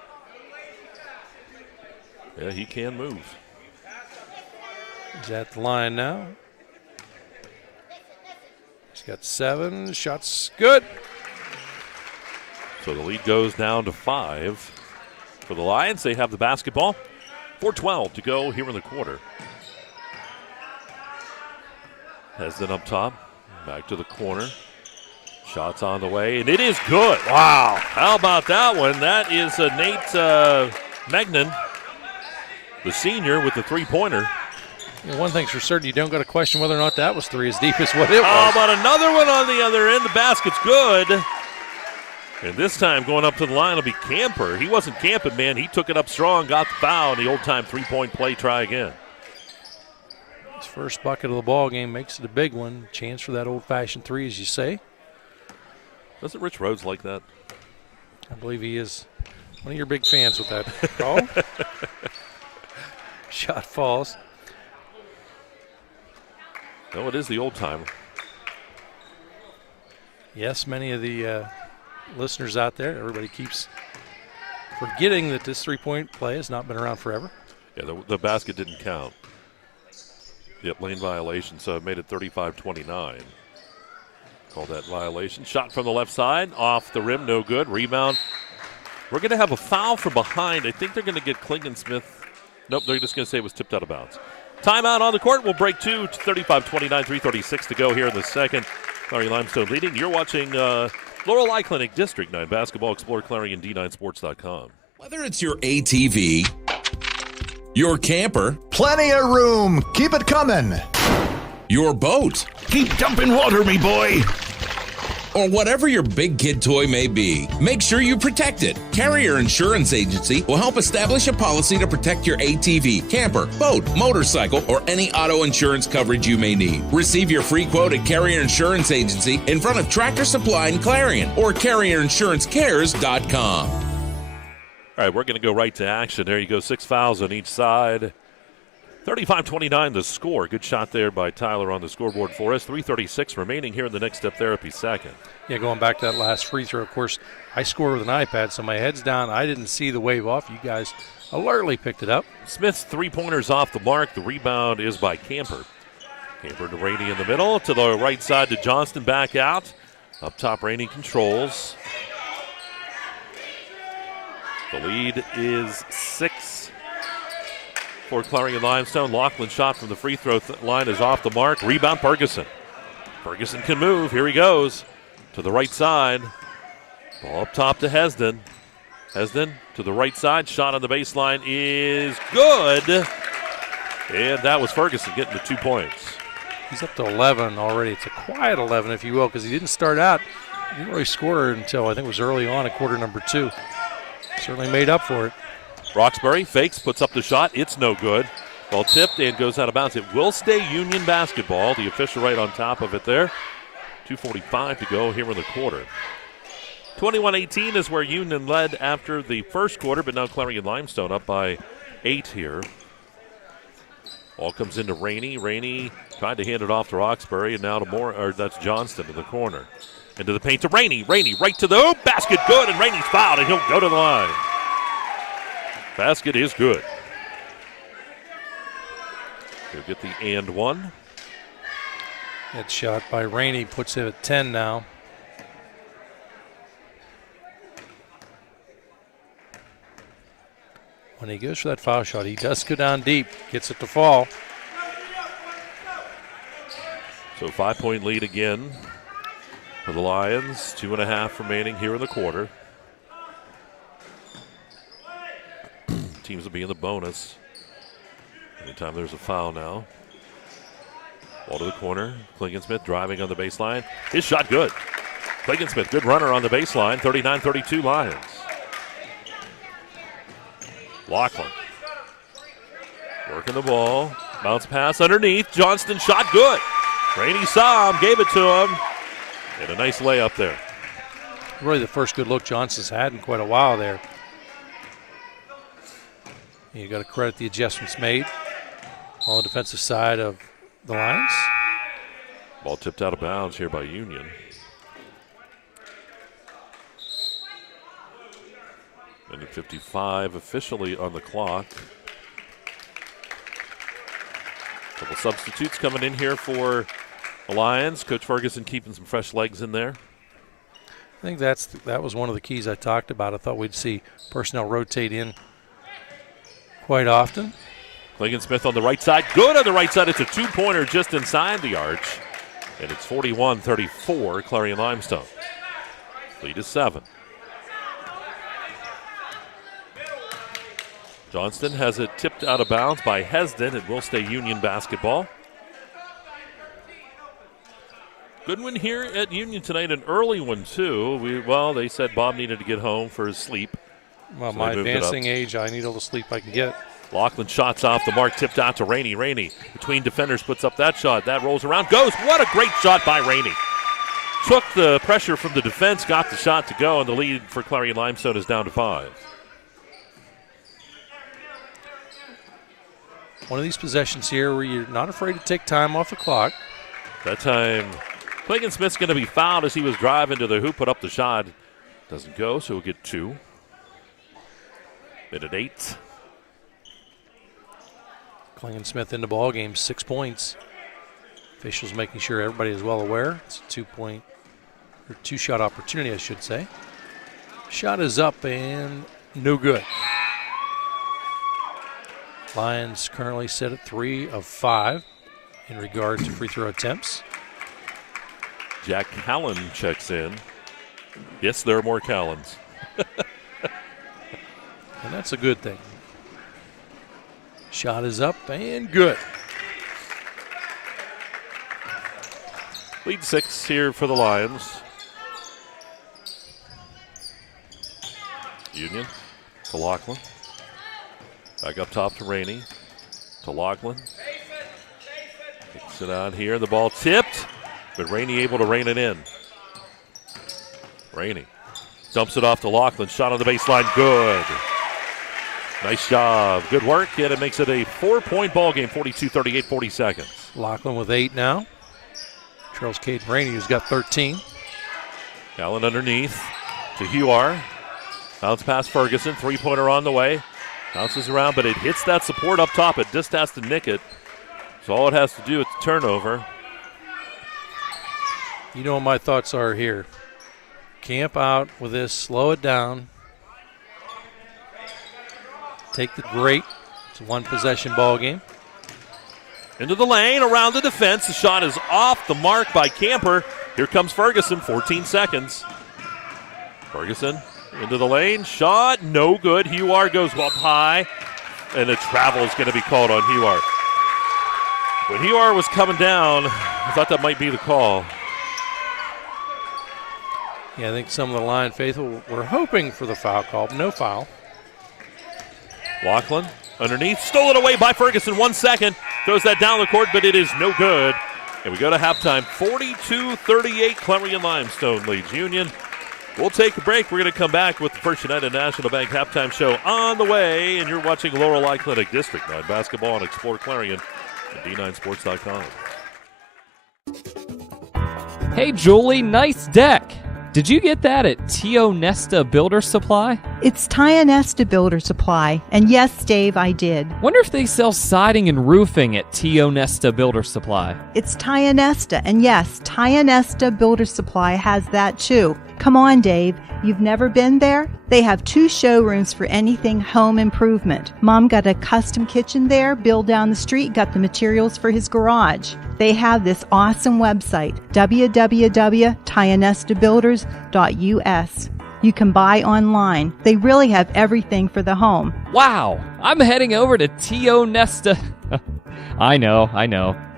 Yeah, he can move. He's at the line now. He's got 7. Shots good. So the lead goes down to 5. For the Lions, they have the basketball. 4:12 to go here in the quarter. Hesden up top. Back to the corner. Shots on the way, and it is good. Wow. How about that one? That is Nate Megnan, the senior, with the three-pointer. One thing's for certain, you don't got to question whether or not that was 3 as deep as what it was. How about another one on the other end? The basket's good. And this time going up to the line will be Camper. He wasn't camping, man. He took it up strong, got the foul, and the old-time three-point play. Try again. His first bucket of the ball game makes it a big one. Chance for that old-fashioned 3, as you say. Doesn't Rich Rhodes like that? I believe he is one of your big fans with that call. Shot falls. No, it is the old timer. Yes, many of the listeners out there, everybody keeps forgetting that this three-point play has not been around forever. Yeah, the basket didn't count. Yep, lane violation, so it made it 35-29. Call that violation. Shot from the left side, off the rim, no good. Rebound. We're going to have a foul from behind. I think they're going to get Klingensmith. Nope, they're just going to say it was tipped out of bounds. Timeout on the court. We'll break 2. 35-29, 3:36 to go here in the second. Clarion Limestone leading. You're watching Lorelei Clinic District 9 basketball. Explore Clarion D9Sports.com. Whether it's your ATV, your camper, plenty of room. Keep it coming. Your boat, keep dumping water, me boy. Or whatever your big kid toy may be, make sure you protect it. Carrier Insurance Agency will help establish a policy to protect your ATV, camper, boat, motorcycle, or any auto insurance coverage you may need. Receive your free quote at Carrier Insurance Agency in front of Tractor Supply in Clarion or CarrierInsuranceCares.com. All right, we're going to go right to action. There you go, 6 fouls on each side. 35-29 the score. Good shot there by Tyler on the scoreboard for us. 3:36 remaining here in the Next Step Therapy second. Yeah, going back to that last free throw, of course, I score with an iPad, so my head's down. I didn't see the wave off. You guys alertly picked it up. Smith's three-pointer's off the mark. The rebound is by Camper. Camper to Rainey in the middle. To the right side to Johnston, back out. Up top, Rainey controls. The lead is 6 for Clarion Limestone. Laughlin shot from the free throw line is off the mark. Rebound, Ferguson. Ferguson can move. Here he goes to the right side. Ball up top to Hesden. Hesden to the right side. Shot on the baseline is good. And that was Ferguson getting the 2 points. He's up to 11 already. It's a quiet 11, if you will, because he didn't start out. He didn't really score until I think it was early on in quarter number 2. Certainly made up for it. Roxbury fakes, puts up the shot. It's no good. Ball tipped and goes out of bounds. It will stay Union basketball. The official right on top of it there. 2:45 to go here in the quarter. 21-18 is where Union led after the first quarter, but now Clarion Limestone up by 8 here. Ball comes into Rainey. Rainey tried to hand it off to Roxbury, and now to that's Johnston in the corner. Into the paint to Rainey. Rainey right to the hoop. Basket good, and Rainey's fouled, and he'll go to the line. Basket is good. He'll get the and one. That shot by Rainey puts it at 10 now. When he goes for that foul shot, he does go down deep, gets it to fall. So 5-point lead again for the Lions. 2.5 remaining here in the quarter. Teams will be in the bonus. Anytime there's a foul now. Ball to the corner. Klingon-Smith driving on the baseline. His shot good. Klingon-Smith, good runner on the baseline. 39-32 Lions. Laughlin working the ball. Bounce pass underneath. Johnston shot good. Rainey saw him, gave it to him. And a nice layup there. Really the first good look Johnston's had in quite a while there. You got to credit the adjustments made on the defensive side of the Lions. Ball tipped out of bounds here by Union. Minute 55 officially on the clock. Couple substitutes coming in here for the Lions. Coach Ferguson keeping some fresh legs in there. I think that was one of the keys I talked about. I thought we'd see personnel rotate in quite often. Klingon-Smith on the right side. Good on the right side. It's a two-pointer just inside the arch. And it's 41-34, Clarion Limestone. Lead is 7. Johnston has it tipped out of bounds by Hesden. It will stay Union basketball. Good one here at Union tonight, an early one too. They said Bob needed to get home for his sleep. Well, so my advancing age, I need all the sleep I can get. Laughlin shots off the mark, tipped out to Rainey. Rainey between defenders puts up that shot. That rolls around, goes. What a great shot by Rainey. Took the pressure from the defense, got the shot to go, and the lead for Clarion Limestone is down to 5. One of these possessions here where you're not afraid to take time off the clock. That time, Klingon-Smith's going to be fouled as he was driving to the hoop, put up the shot. Doesn't go, so he'll get 2. Minute 8. Klingon-Smith in the ball game, 6 points. Officials making sure everybody is well aware. It's a 2-shot opportunity, I should say. Shot is up and no good. Lions currently set at 3 of 5 in regard to free throw attempts. Jack Callan checks in. Yes, there are more Callans. And that's a good thing. Shot is up and good. Lead 6 here for the Lions. Union to Laughlin. Back up top to Rainey. To Laughlin. Kicks it out here. The ball tipped, but Rainey able to rein it in. Rainey dumps it off to Laughlin. Shot on the baseline. Good. Nice job. Good work, and it makes it a 4-point ball game, 42-38, 40 seconds. Laughlin with 8 now. Trails Caden Rainey, who's got 13. Allen underneath to Huar. Bounce past Ferguson. 3-pointer on the way. Bounces around, but it hits that support up top. It just has to nick it. So all it has to do is turnover. You know what my thoughts are here. Camp out with this. Slow it down. Take the break. It's a one-possession ball game. Into the lane, around the defense. The shot is off the mark by Camper. Here comes Ferguson, 14 seconds. Ferguson into the lane. Shot, no good. Huar goes up high, and a travel is going to be called on Huar. When Huar was coming down, I thought that might be the call. Yeah, I think some of the Lion faithful were hoping for the foul call, but no foul. Laughlin underneath, stolen away by Ferguson. 1 second, throws that down the court, but it is no good. And we go to halftime, 42-38, Clarion Limestone leads Union. We'll take a break. We're going to come back with the First United National Bank halftime show on the way, and you're watching Lorelei Clinic District 9 basketball on Explore Clarion at D9Sports.com. Hey, Julie, nice deck. Did you get that at Tio Nesta Builder Supply? It's Tio Nesta Builder Supply. And yes, Dave, I did. Wonder if they sell siding and roofing at Tio Nesta Builder Supply. It's Tio Nesta. And yes, Tio Nesta Builder Supply has that too. Come on, Dave. You've never been there? They have 2 showrooms for anything home improvement. Mom got a custom kitchen there. Bill down the street got the materials for his garage. They have this awesome website, www.tionestabuilders.us. You can buy online. They really have everything for the home. Wow, I'm heading over to Tio Nesta. I know.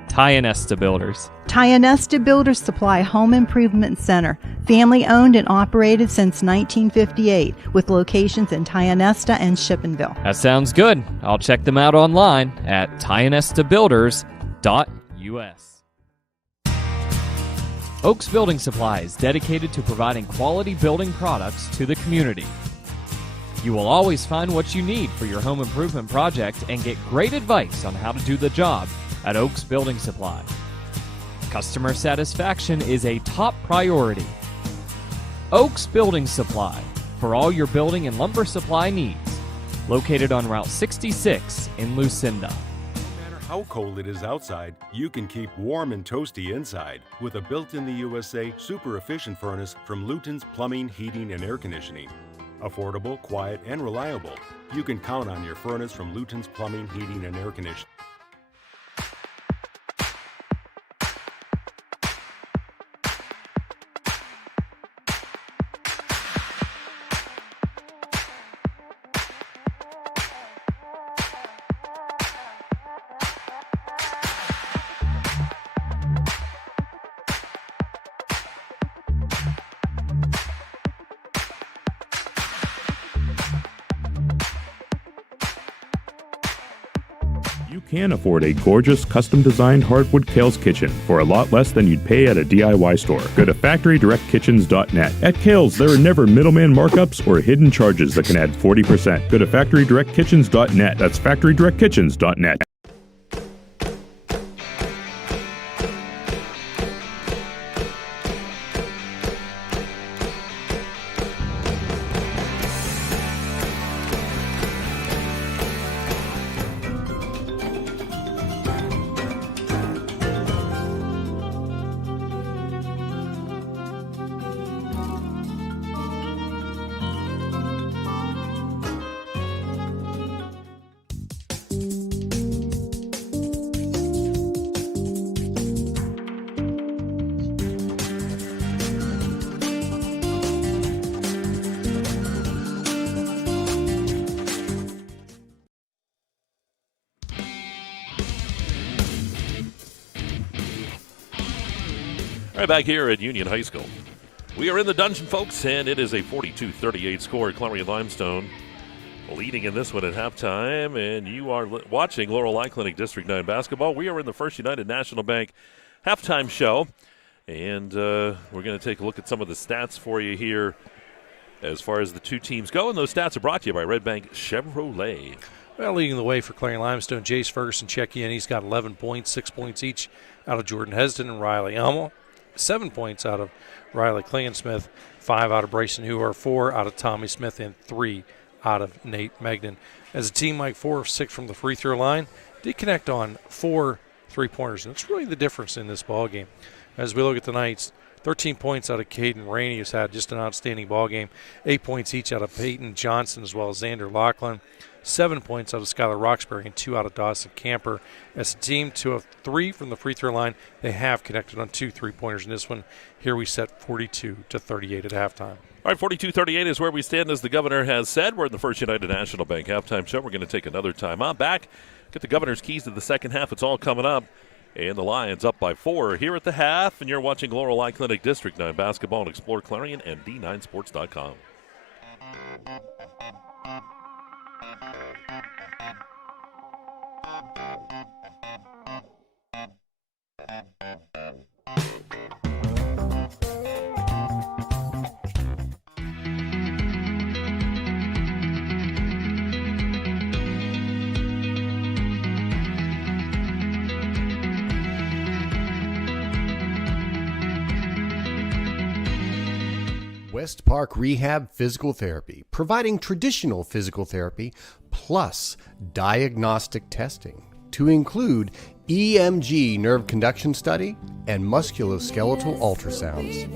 Tionesta Builders. Tionesta Builder Supply Home Improvement Center, family owned and operated since 1958, with locations in Tionesta and Shippensville. That sounds good. I'll check them out online at tionestabuilders.us. Oaks Building Supply is dedicated to providing quality building products to the community. You will always find what you need for your home improvement project and get great advice on how to do the job at Oaks Building Supply. Customer satisfaction is a top priority. Oaks Building Supply, for all your building and lumber supply needs. Located on Route 66 in Lucinda. No matter how cold it is outside, you can keep warm and toasty inside with a built-in-the-USA super efficient furnace from Luton's Plumbing, Heating, and Air Conditioning. Affordable, quiet, and reliable. You can count on your furnace from Luton's Plumbing, Heating, and Air Conditioning. You can afford a gorgeous, custom-designed hardwood Kale's Kitchen for a lot less than you'd pay at a DIY store. Go to FactoryDirectKitchens.net. At Kale's, there are never middleman markups or hidden charges that can add 40%. Go to FactoryDirectKitchens.net. That's FactoryDirectKitchens.net. Right back here at Union High School. We are in the dungeon, folks, and it is a 42-38 score. Clarion Limestone leading in this one at halftime, and you are watching Lorelei Clinic District 9 basketball. We are in the First United National Bank halftime show, and we're going to take a look at some of the stats for you here as far as the two teams go, and those stats are brought to you by Red Bank Chevrolet. Well, leading the way for Clarion Limestone, Jace Ferguson checking in. He's got 11 points, 6 points each out of Jordan Hesden and Riley Hummel. 7 points out of Riley Klingensmith, 5 out of Bryson Hoover, 4 out of Tommy Smith, and 3 out of Nate Megden. As a team, Mike, 4 of 6 from the free throw line, did connect on 4 3-pointers, and it's really the difference in this ball game. As we look at the Knights, 13 points out of Caden Rainey, who's had just an outstanding ball game. 8 points each out of Peyton Johnson as well as Xander Lachlan. 7 points out of Skylar Roxbury and 2 out of Dawson Camper. As a team, 2 of 3 from the free throw line. They have connected on 2 3-pointers in this one. Here we set 42-38 at halftime. All right, 42-38 is where we stand, as the governor has said. We're in the First United National Bank halftime show. We're going to take another timeout. Back, get the governor's keys to the second half. It's all coming up. And the Lions up by 4 here at the half. And you're watching Lorelei Clinic District 9 basketball on Explore Clarion and D9Sports.com. West Park Rehab Physical Therapy, providing traditional physical therapy plus diagnostic testing to include EMG nerve conduction study and musculoskeletal ultrasounds.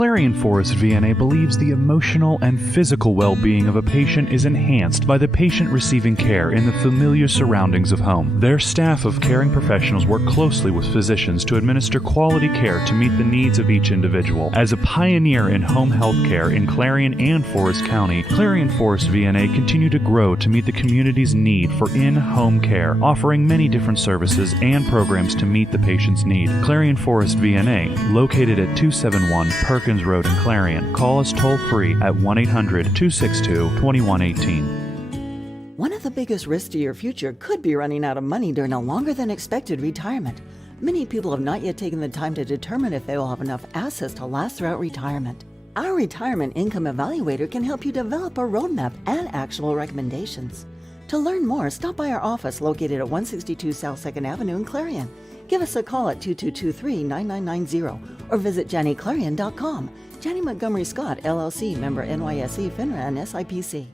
Clarion Forest VNA believes the emotional and physical well-being of a patient is enhanced by the patient receiving care in the familiar surroundings of home. Their staff of caring professionals work closely with physicians to administer quality care to meet the needs of each individual. As a pioneer in home health care in Clarion and Forest County, Clarion Forest VNA continue to grow to meet the community's need for in-home care, offering many different services and programs to meet the patient's need. Clarion Forest VNA, located at 271 Perkins Road in Clarion. Call us toll-free at 1-800-262-2118. One of the biggest risks to your future could be running out of money during a longer than expected retirement. Many people have not yet taken the time to determine if they will have enough assets to last throughout retirement. Our Retirement Income Evaluator can help you develop a roadmap and actionable recommendations. To learn more, stop by our office located at 162 South 2nd Avenue in Clarion. Give us a call at 2223-9990 or visit JannyClarion.com. Janney Montgomery Scott, LLC, member NYSE, FINRA, and SIPC.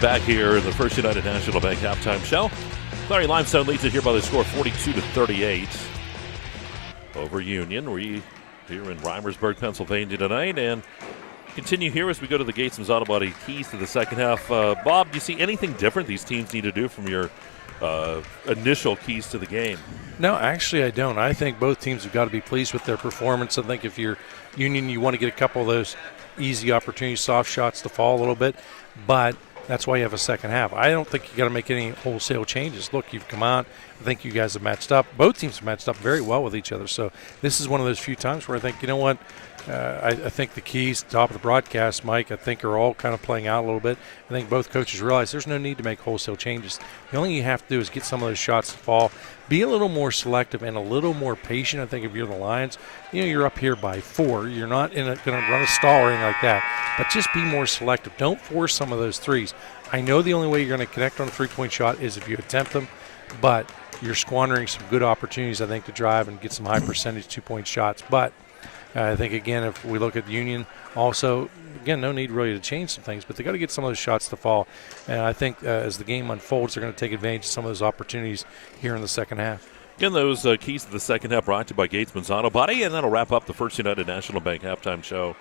Back here in the First United National Bank halftime show. Clarion Limestone leads it here by the score 42-38 over Union. We here in Reimersburg, Pennsylvania tonight, and continue here as we go to the Gatesman's Auto Body keys to the second half. Bob, do you see anything different these teams need to do from your initial keys to the game? No, actually I don't. I think both teams have got to be pleased with their performance. I think if you're Union, you want to get a couple of those easy opportunities, soft shots to fall a little bit, but that's why you have a second half. I don't think you got to make any wholesale changes. Look, you've come out. I think you guys have matched up. Both teams have matched up very well with each other. So this is one of those few times where I think, you know what, I think the keys, top of the broadcast, Mike, I think are all kind of playing out a little bit. I think both coaches realize there's no need to make wholesale changes. The only thing you have to do is get some of those shots to fall, be a little more selective and a little more patient. I think if you're the Lions, you know, you're up here by 4. You're not going to run a stall or anything like that. But just be more selective. Don't force some of those threes. I know the only way you're going to connect on a three-point shot is if you attempt them, but you're squandering some good opportunities, I think, to drive and get some high percentage two-point shots. But I think, again, if we look at Union also, again, no need really to change some things, but they got to get some of those shots to fall. And I think as the game unfolds, they're going to take advantage of some of those opportunities here in the second half. Again, those keys to the second half brought to you by Gatesman's Auto Body, and that'll wrap up the First United National Bank halftime show.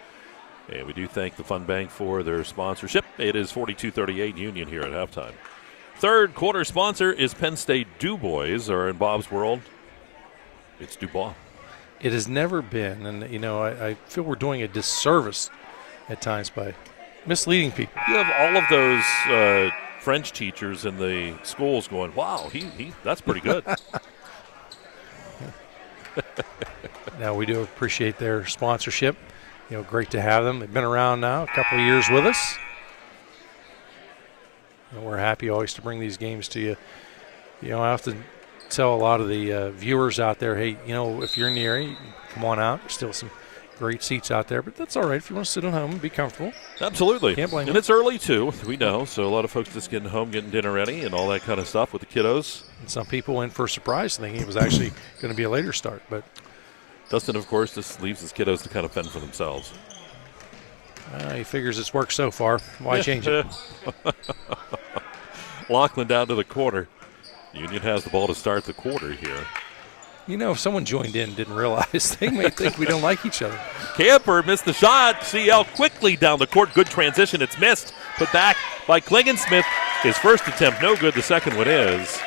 And we do thank the Fun Bank for their sponsorship. It is 42-38 Union here at halftime. Third quarter sponsor is Penn State DuBois, or in Bob's world, it's Dubois. It has never been, and, you know, I feel we're doing a disservice at times by misleading people. You have all of those French teachers in the schools going, wow, that's pretty good. Now, we do appreciate their sponsorship. You know, great to have them. They've been around now a couple of years with us. And we're happy always to bring these games to you. You know, I often tell a lot of the viewers out there, hey, if you're in the area, you can come on out. There's still some great seats out there, but that's all right if you want to sit at home and be comfortable. Absolutely. Can't blame you. And it's early, too, we know. So a lot of folks just getting home, getting dinner ready, and all that kind of stuff with the kiddos. And some people went for a surprise thinking it was actually going to be a later start. But Dustin, of course, just leaves his kiddos to kind of fend for themselves. He figures it's worked so far. Why change it? Lachlan down to the corner. Union has the ball to start the quarter here. If someone joined in and didn't realize, they may think we don't like each other. Camper missed the shot. CL quickly down the court. Good transition. It's missed. Put back by Klingensmith. His first attempt, no good. The second one is.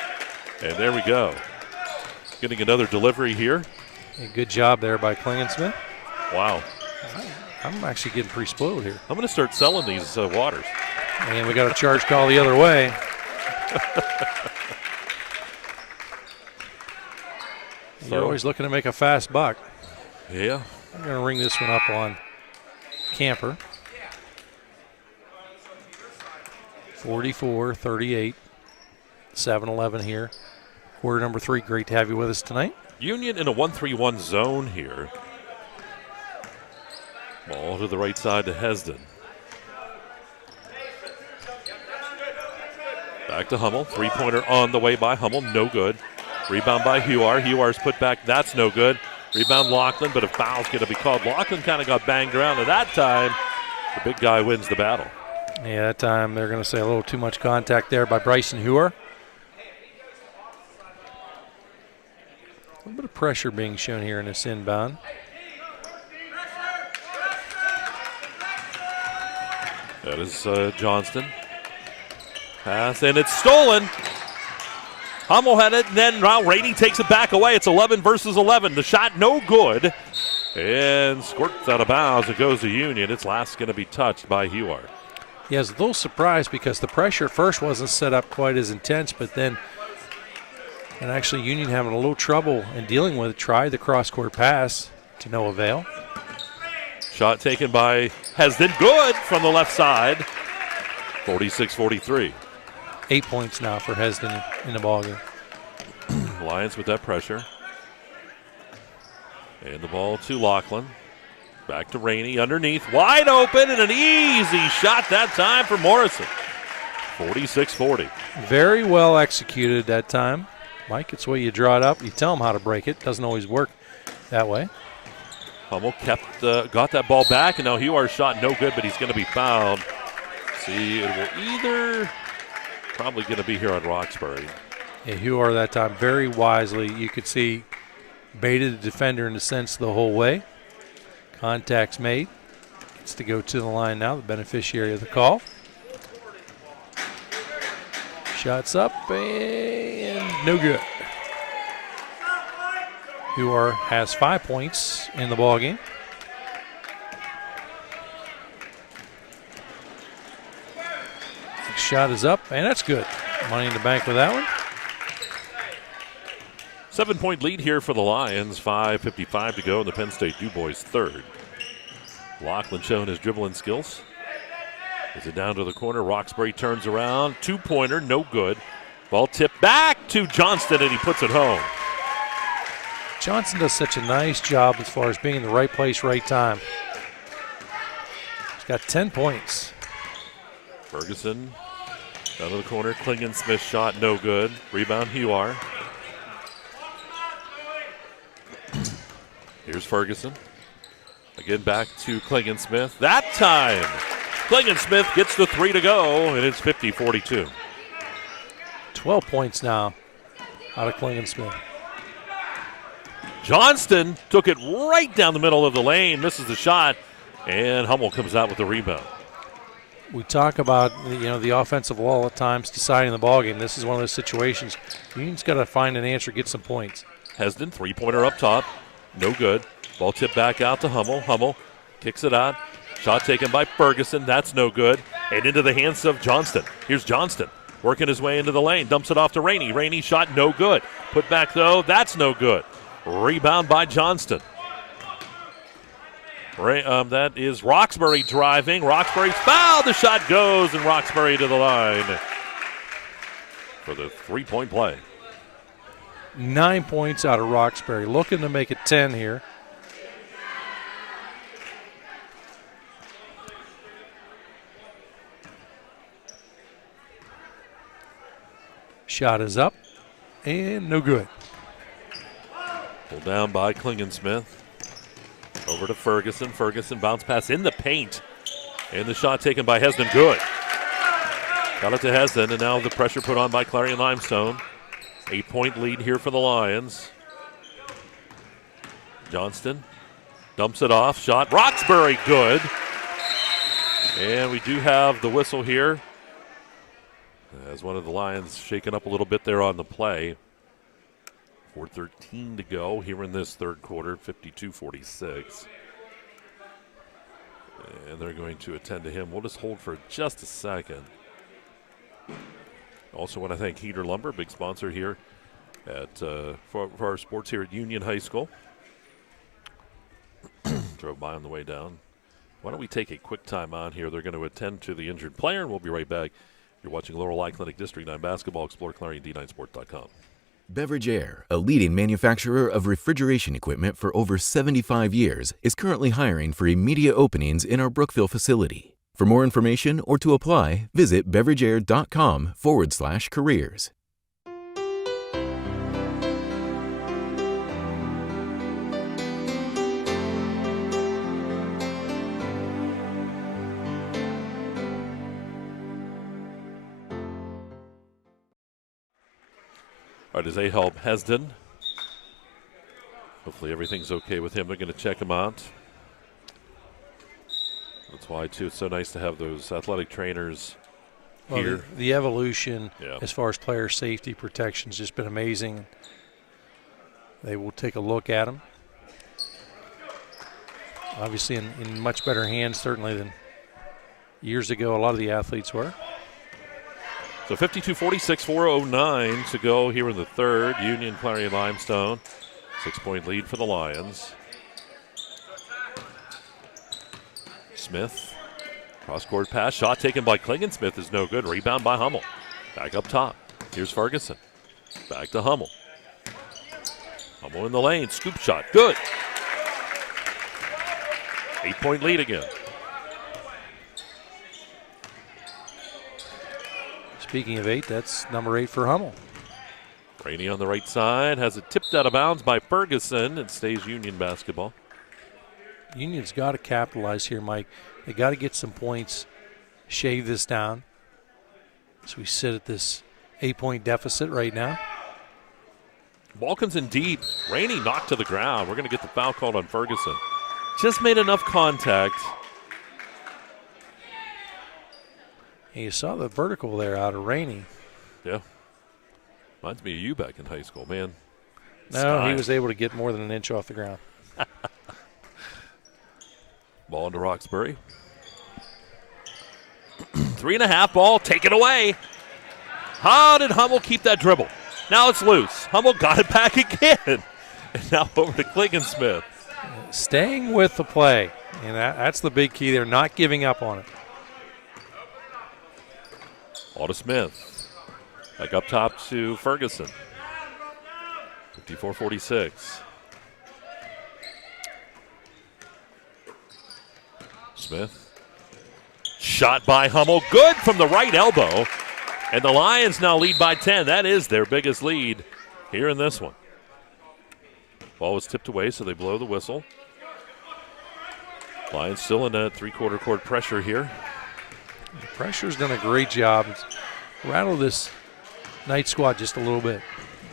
And there we go. Getting another delivery here. A good job there by Klingensmith. Wow. I'm actually getting pretty spoiled here. I'm going to start selling these waters. And we got a charge call the other way. You're always looking to make a fast buck. Yeah. I'm going to ring this one up on Camper. 44-38. 7-11 here. Quarter number 3. Great to have you with us tonight. Union in a 1-3-1 zone here. Ball to the right side to Hesden. Back to Hummel. Three-pointer on the way by Hummel. No good. Rebound by Huar. Huar's put back. That's no good. Rebound Lachlan, but a foul's going to be called. Lachlan kind of got banged around. At that time, the big guy wins the battle. Yeah, that time they're going to say a little too much contact there by Bryson Huar. A little bit of pressure being shown here in this inbound. That is Johnston. Pass, and it's stolen. Hummel had it, and then Rainey takes it back away. It's 11 versus 11. The shot no good. And squirts out of bounds. It goes to Union. Its last going to be touched by Huar. Yeah, I was a little surprised because the pressure at first wasn't set up quite as intense, but then, and actually Union having a little trouble in dealing with it, tried the cross-court pass to no avail. Shot taken by Hesden. Good from the left side. 46-43. 8 points now for Hesden in the ballgame. Lions with that pressure. And the ball to Lachlan. Back to Rainey underneath. Wide open and an easy shot that time for Morrison. 46-40. Very well executed that time. Mike, it's the way you draw it up. You tell them how to break it. Doesn't always work that way. Hummel got that ball back, and now Huar's shot no good, but he's going to be fouled. See, it will either probably going to be here on Roxbury. Yeah, Huar that time very wisely. You could see baited the defender in a sense the whole way. Contacts made. Gets to go to the line now, the beneficiary of the call. Shots up and no good. Huar has 5 points in the ballgame. Shot is up, and that's good. Money in the bank with that one. 7-point lead here for the Lions. 5:55 to go in the Penn State DuBois third. Lachlan showing his dribbling skills. Is it down to the corner? Roxbury turns around. Two-pointer, no good. Ball tipped back to Johnston, and he puts it home. Johnson does such a nice job as far as being in the right place, right time. He's got 10 points. Ferguson down to the corner. Klingensmith shot no good. Rebound Huar. Here's Ferguson. Again back to Klingensmith. That time, Klingensmith gets the 3 to go, and it's 50-42. 12 points now out of Klingensmith. Johnston took it right down the middle of the lane, misses the shot, and Hummel comes out with the rebound. We talk about the offensive wall at times deciding the ballgame. This is one of those situations. Union's got to find an answer, get some points. Hesden, three-pointer up top, no good. Ball tipped back out to Hummel. Hummel kicks it out. Shot taken by Ferguson. That's no good. And into the hands of Johnston. Here's Johnston working his way into the lane. Dumps it off to Rainey. Rainey shot no good. Put back, though. That's no good. Rebound by Johnston. That is Roxbury driving. Roxbury's fouled. The shot goes, and Roxbury to the line for the three-point play. 9 points out of Roxbury. Looking to make it 10 here. Shot is up and no good. Pulled down by Klingensmith. Over to Ferguson. Ferguson bounce pass in the paint. And the shot taken by Hesden. Good. Got it to Hesden, and now the pressure put on by Clarion Limestone. 8-point lead here for the Lions. Johnston dumps it off. Shot. Roxbury, good. And we do have the whistle here, as one of the Lions shaken up a little bit there on the play. 4:13 to go here in this third quarter, 52-46. And they're going to attend to him. We'll just hold for just a second. Also want to thank Heater Lumber, big sponsor here at for our sports here at Union High School. Drove by on the way down. Why don't we take a quick time out here? They're going to attend to the injured player, and we'll be right back. You're watching Lorelei Clinic District 9 Basketball. Explore Clarion D9Sport.com. Beverage Air, a leading manufacturer of refrigeration equipment for over 75 years, is currently hiring for immediate openings in our Brookville facility. For more information or to apply, visit beverageair.com/careers. All right, as they help Hesden. Hopefully everything's okay with him. They're going to check him out. That's why, too, it's so nice to have those athletic trainers here. The evolution as far as player safety protection has just been amazing. They will take a look at him. Obviously in much better hands, certainly, than years ago a lot of the athletes were. So 52-46, 4:09 to go here in the third. Union Clarion Limestone, 6-point lead for the Lions. Smith, cross-court pass, shot taken by Klingensmith is no good. Rebound by Hummel. Back up top. Here's Ferguson. Back to Hummel. Hummel in the lane, scoop shot, good. 8-point lead again. Speaking of 8, that's number 8 for Hummel. Rainey on the right side has it tipped out of bounds by Ferguson. It stays Union basketball. Union's got to capitalize here, Mike. They got to get some points, shave this down. So we sit at this 8-point deficit right now. Ball comes in deep. Rainey knocked to the ground. We're going to get the foul called on Ferguson. Just made enough contact. And you saw the vertical there out of Rainey. Yeah. Reminds me of you back in high school, man. No, he was able to get more than an inch off the ground. Ball into Roxbury. 3.5 ball taken away. How did Hummel keep that dribble? Now it's loose. Hummel got it back again. And now over to Klingensmith. Staying with the play. And that's the big key there, not giving up on it. Ball to Smith. Back up top to Ferguson. 54-46. Smith. Shot by Hummel. Good from the right elbow. And the Lions now lead by 10. That is their biggest lead here in this one. Ball was tipped away, so they blow the whistle. Lions still in a three-quarter court pressure here. The pressure's done a great job. It's rattled this Knight squad just a little bit.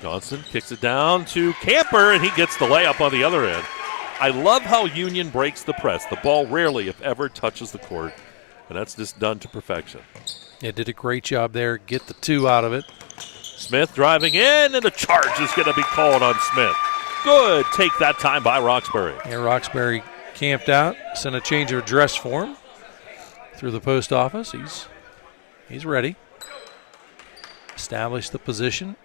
Johnson kicks it down to Camper, and he gets the layup on the other end. I love how Union breaks the press. The ball rarely, if ever, touches the court, and that's just done to perfection. Yeah, did a great job there. Get the 2 out of it. Smith driving in, and the charge is going to be called on Smith. Good take that time by Roxbury. Yeah, Roxbury camped out, sent a change of address for him through the post office. He's ready. Established the position.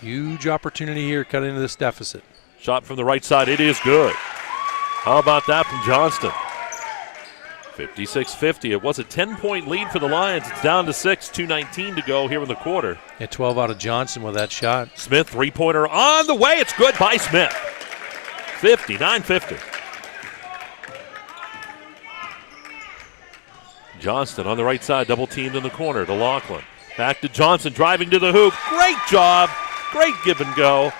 Huge opportunity here, cut into this deficit. Shot from the right side, it is good. How about that from Johnston? 56-50. It was a 10-point lead for the Lions. It's down to 6, 2:19 to go here in the quarter. Yeah, 12 out of Johnson with that shot. Smith, three-pointer on the way. It's good by Smith. 59-50. Johnston on the right side, double teamed in the corner to Laughlin. Back to Johnson, driving to the hoop. Great job. Great give and go.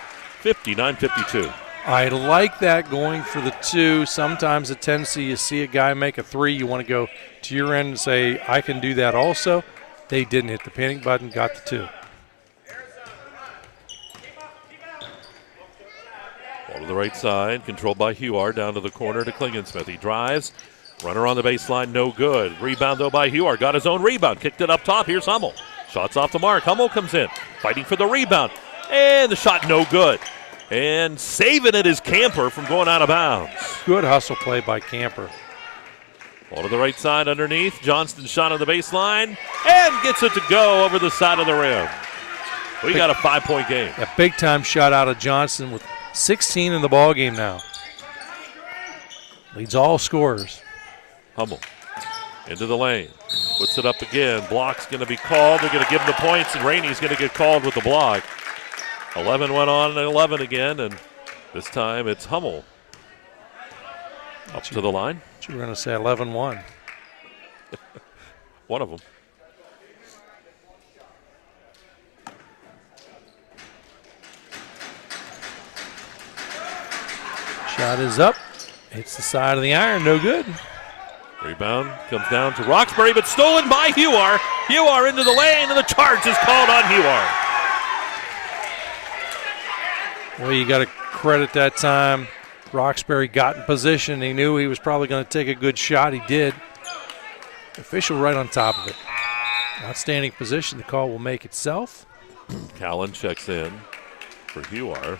59-52. I like that going for the two. Sometimes a tendency, you see a guy make a three, you want to go to your end and say, I can do that also. They didn't hit the panic button, got the two. Ball to the right side, controlled by Huard, down to the corner to Klingensmith. He drives, runner on the baseline, no good. Rebound, though, by Huard. Got his own rebound, kicked it up top. Here's Hummel. Shots off the mark. Hummel comes in, fighting for the rebound. And the shot no good. And saving it is Camper from going out of bounds. Good hustle play by Camper. Ball to the right side underneath. Johnston shot on the baseline and gets it to go over the side of the rim. We got a 5-point game. A big-time shot out of Johnson with 16 in the ball game now. Leads all scorers. Hummel into the lane. Puts it up again. Block's going to be called. They're going to give him the points, and Rainey's going to get called with the block. 11 went on and 11 again, and this time it's Hummel. Up to the line. You were going to say 11-1. One of them. Shot is up. Hits the side of the iron. No good. Rebound comes down to Roxbury, but stolen by Huard. Huard into the lane, and the charge is called on Huard. Well, you got to credit that time. Roxbury got in position. He knew he was probably going to take a good shot. He did. Official right on top of it. Outstanding position. The call will make itself. Callan checks in for Huard.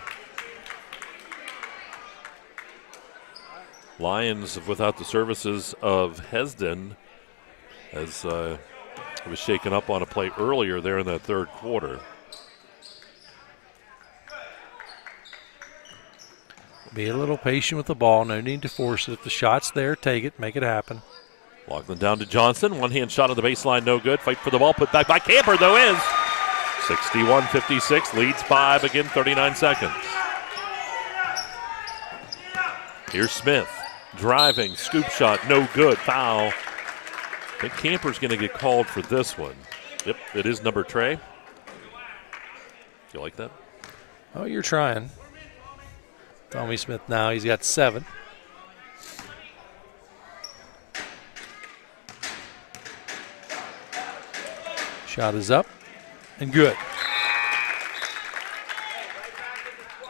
Lions without the services of Hesden, as he was shaken up on a play earlier there in that third quarter. Be a little patient with the ball. No need to force it. If the shot's there, take it. Make it happen. Laughlin down to Johnson. One-hand shot on the baseline, no good. Fight for the ball, put back by Camper, though is. 61-56, leads 5, again 39 seconds. Here's Smith, driving, scoop shot, no good, foul. I think Camper's going to get called for this one. Yep, it is number Trey. You like that? Oh, you're trying. Tommy Smith now, he's got 7. Shot is up and good.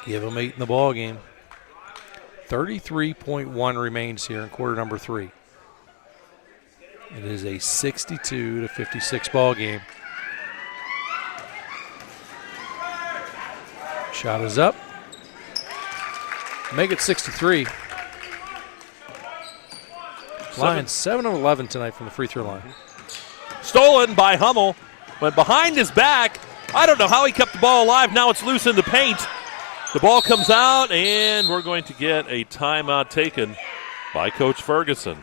Give him 8 in the ball game. 33.1 remains here in quarter number 3. It is a 62-56 ball game. Shot is up. Make it 63. Lions 7 of 11 tonight from the free throw line. Stolen by Hummel. Went behind his back. I don't know how he kept the ball alive. Now it's loose in the paint. The ball comes out, and we're going to get a timeout taken by Coach Ferguson.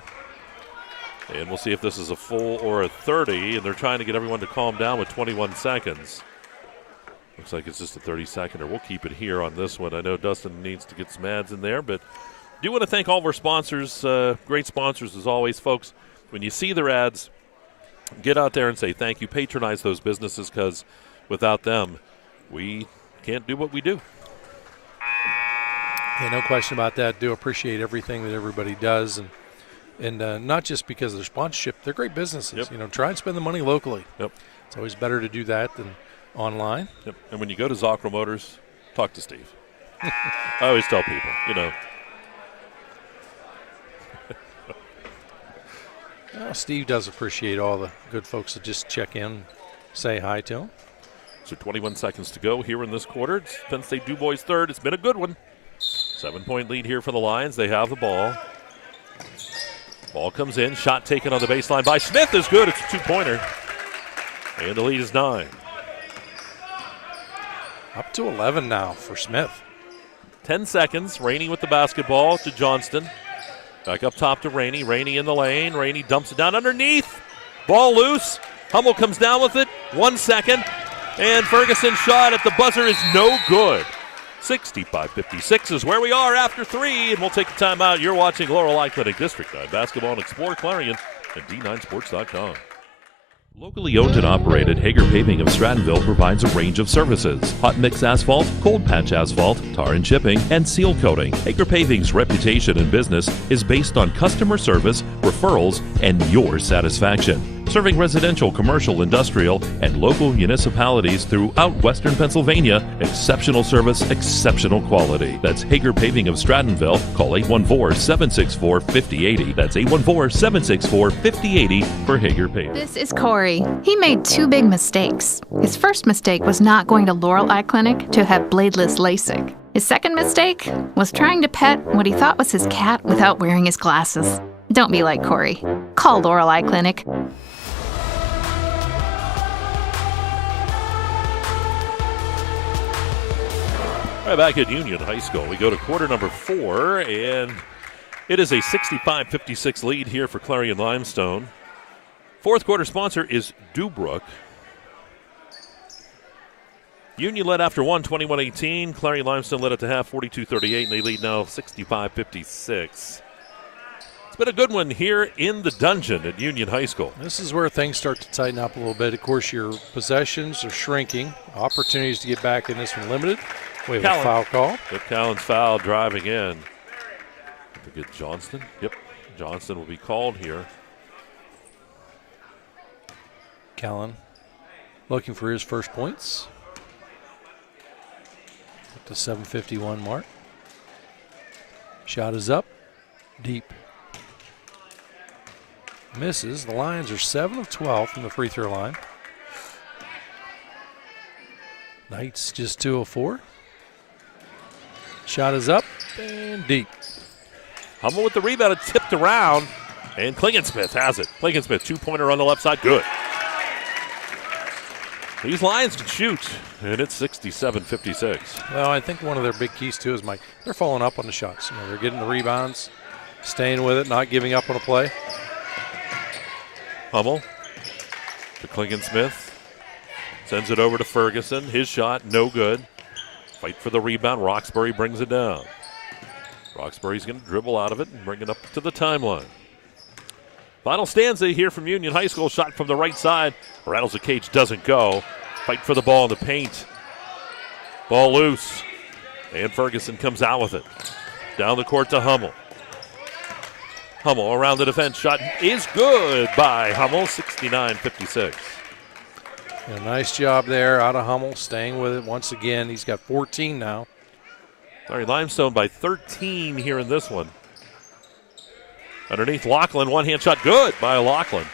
And we'll see if this is a full or a 30, and they're trying to get everyone to calm down with 21 seconds. Looks like it's just a 30-seconder. We'll keep it here on this one. I know Dustin needs to get some ads in there, but I do want to thank all of our sponsors, great sponsors as always, folks. When you see their ads, get out there and say thank you. Patronize those businesses, because without them, we can't do what we do. Yeah, no question about that. Do appreciate everything that everybody does, and not just because of their sponsorship. They're great businesses. Yep. You know, try and spend the money locally. Yep. It's always better to do that than online. Yep. And when you go to Zochro Motors, talk to Steve. I always tell people, you know. Well, Steve does appreciate all the good folks that just check in, say hi to him. So 21 seconds to go here in this quarter. It's Penn State DuBois third. It's been a good one. 7-point lead here for the Lions. They have the ball. Ball comes in. Shot taken on the baseline by Smith is good. It's a 2-pointer. And the lead is 9. Up to 11 now for Smith. 10 seconds. Rainey with the basketball to Johnston. Back up top to Rainey. Rainey in the lane. Rainey dumps it down underneath. Ball loose. Hummel comes down with it. 1 second. And Ferguson's shot at the buzzer is no good. 65-56 is where we are after 3, and we'll take a timeout. You're watching Lorelei Clinic District 9 basketball on Explore Clarion and D9Sports.com. Locally owned and operated, Hager Paving of Strattonville provides a range of services: hot mix asphalt, cold patch asphalt, tar and chipping, and seal coating. Hager Paving's reputation in business is based on customer service, referrals, and your satisfaction. Serving residential, commercial, industrial, and local municipalities throughout Western Pennsylvania, exceptional service, exceptional quality. That's Hager Paving of Strattonville. Call 814-764-5080. That's 814-764-5080 for Hager Paving. This is Corey. He made 2 big mistakes. His first mistake was not going to Lorelei Clinic to have bladeless LASIK. His second mistake was trying to pet what he thought was his cat without wearing his glasses. Don't be like Corey. Call Lorelei Clinic. Right back at Union High School. We go to quarter number 4, and it is a 65-56 lead here for Clarion Limestone. Fourth quarter sponsor is Dubrook. Union led after 1, 21-18. Clarion Limestone led at the half, 42-38, and they lead now 65-56. It's been a good one here in the dungeon at Union High School. This is where things start to tighten up a little bit. Of course, your possessions are shrinking. Opportunities to get back in this one limited. We have a foul call. Yep, Callan's foul driving in. Get Johnston. Yep, Johnston will be called here. Callan looking for his first points at the 7:51 mark. Shot is up, deep. Misses. The Lions are 7 of 12 from the free throw line. Knights just 2 of 4. Shot is up and deep. Hummel with the rebound. It tipped around, and Klingensmith has it. Klingensmith, 2-pointer on the left side. Good. These Lions can shoot, and it's 67-56. Well, I think one of their big keys, too, is Mike. They're following up on the shots. They're getting the rebounds, staying with it, not giving up on a play. Hummel to Klingensmith. Sends it over to Ferguson. His shot, no good. Fight for the rebound. Roxbury brings it down. Roxbury's going to dribble out of it and bring it up to the timeline. Final stanza here from Union High School. Shot from the right side. Rattles the cage, doesn't go. Fight for the ball in the paint. Ball loose. And Ferguson comes out with it. Down the court to Hummel. Hummel around the defense. Shot is good by Hummel. 69-56. A nice job there out of Hummel, staying with it once again. He's got 14 now. Sorry, Limestone by 13 here in this one. Underneath Lachlan, one-hand shot, good by Lachlan.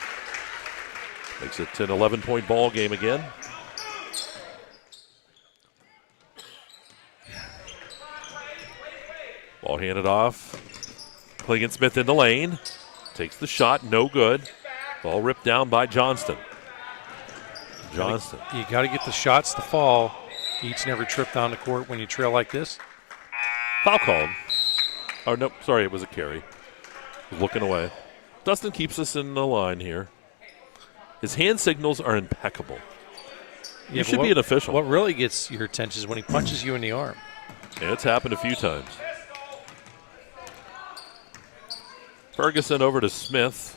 Makes it an 11-point ball game again. Ball handed off. Klingensmith in the lane. Takes the shot, no good. Ball ripped down by Johnston. Johnston. You got to get the shots to fall each and every trip down the court when you trail like this. Foul called. Oh, no, sorry, it was a carry. Looking away. Dustin keeps us in the line here. His hand signals are impeccable. Yeah, you should be an official. What really gets your attention is when he punches you in the arm. Yeah, it's happened a few times. Ferguson over to Smith.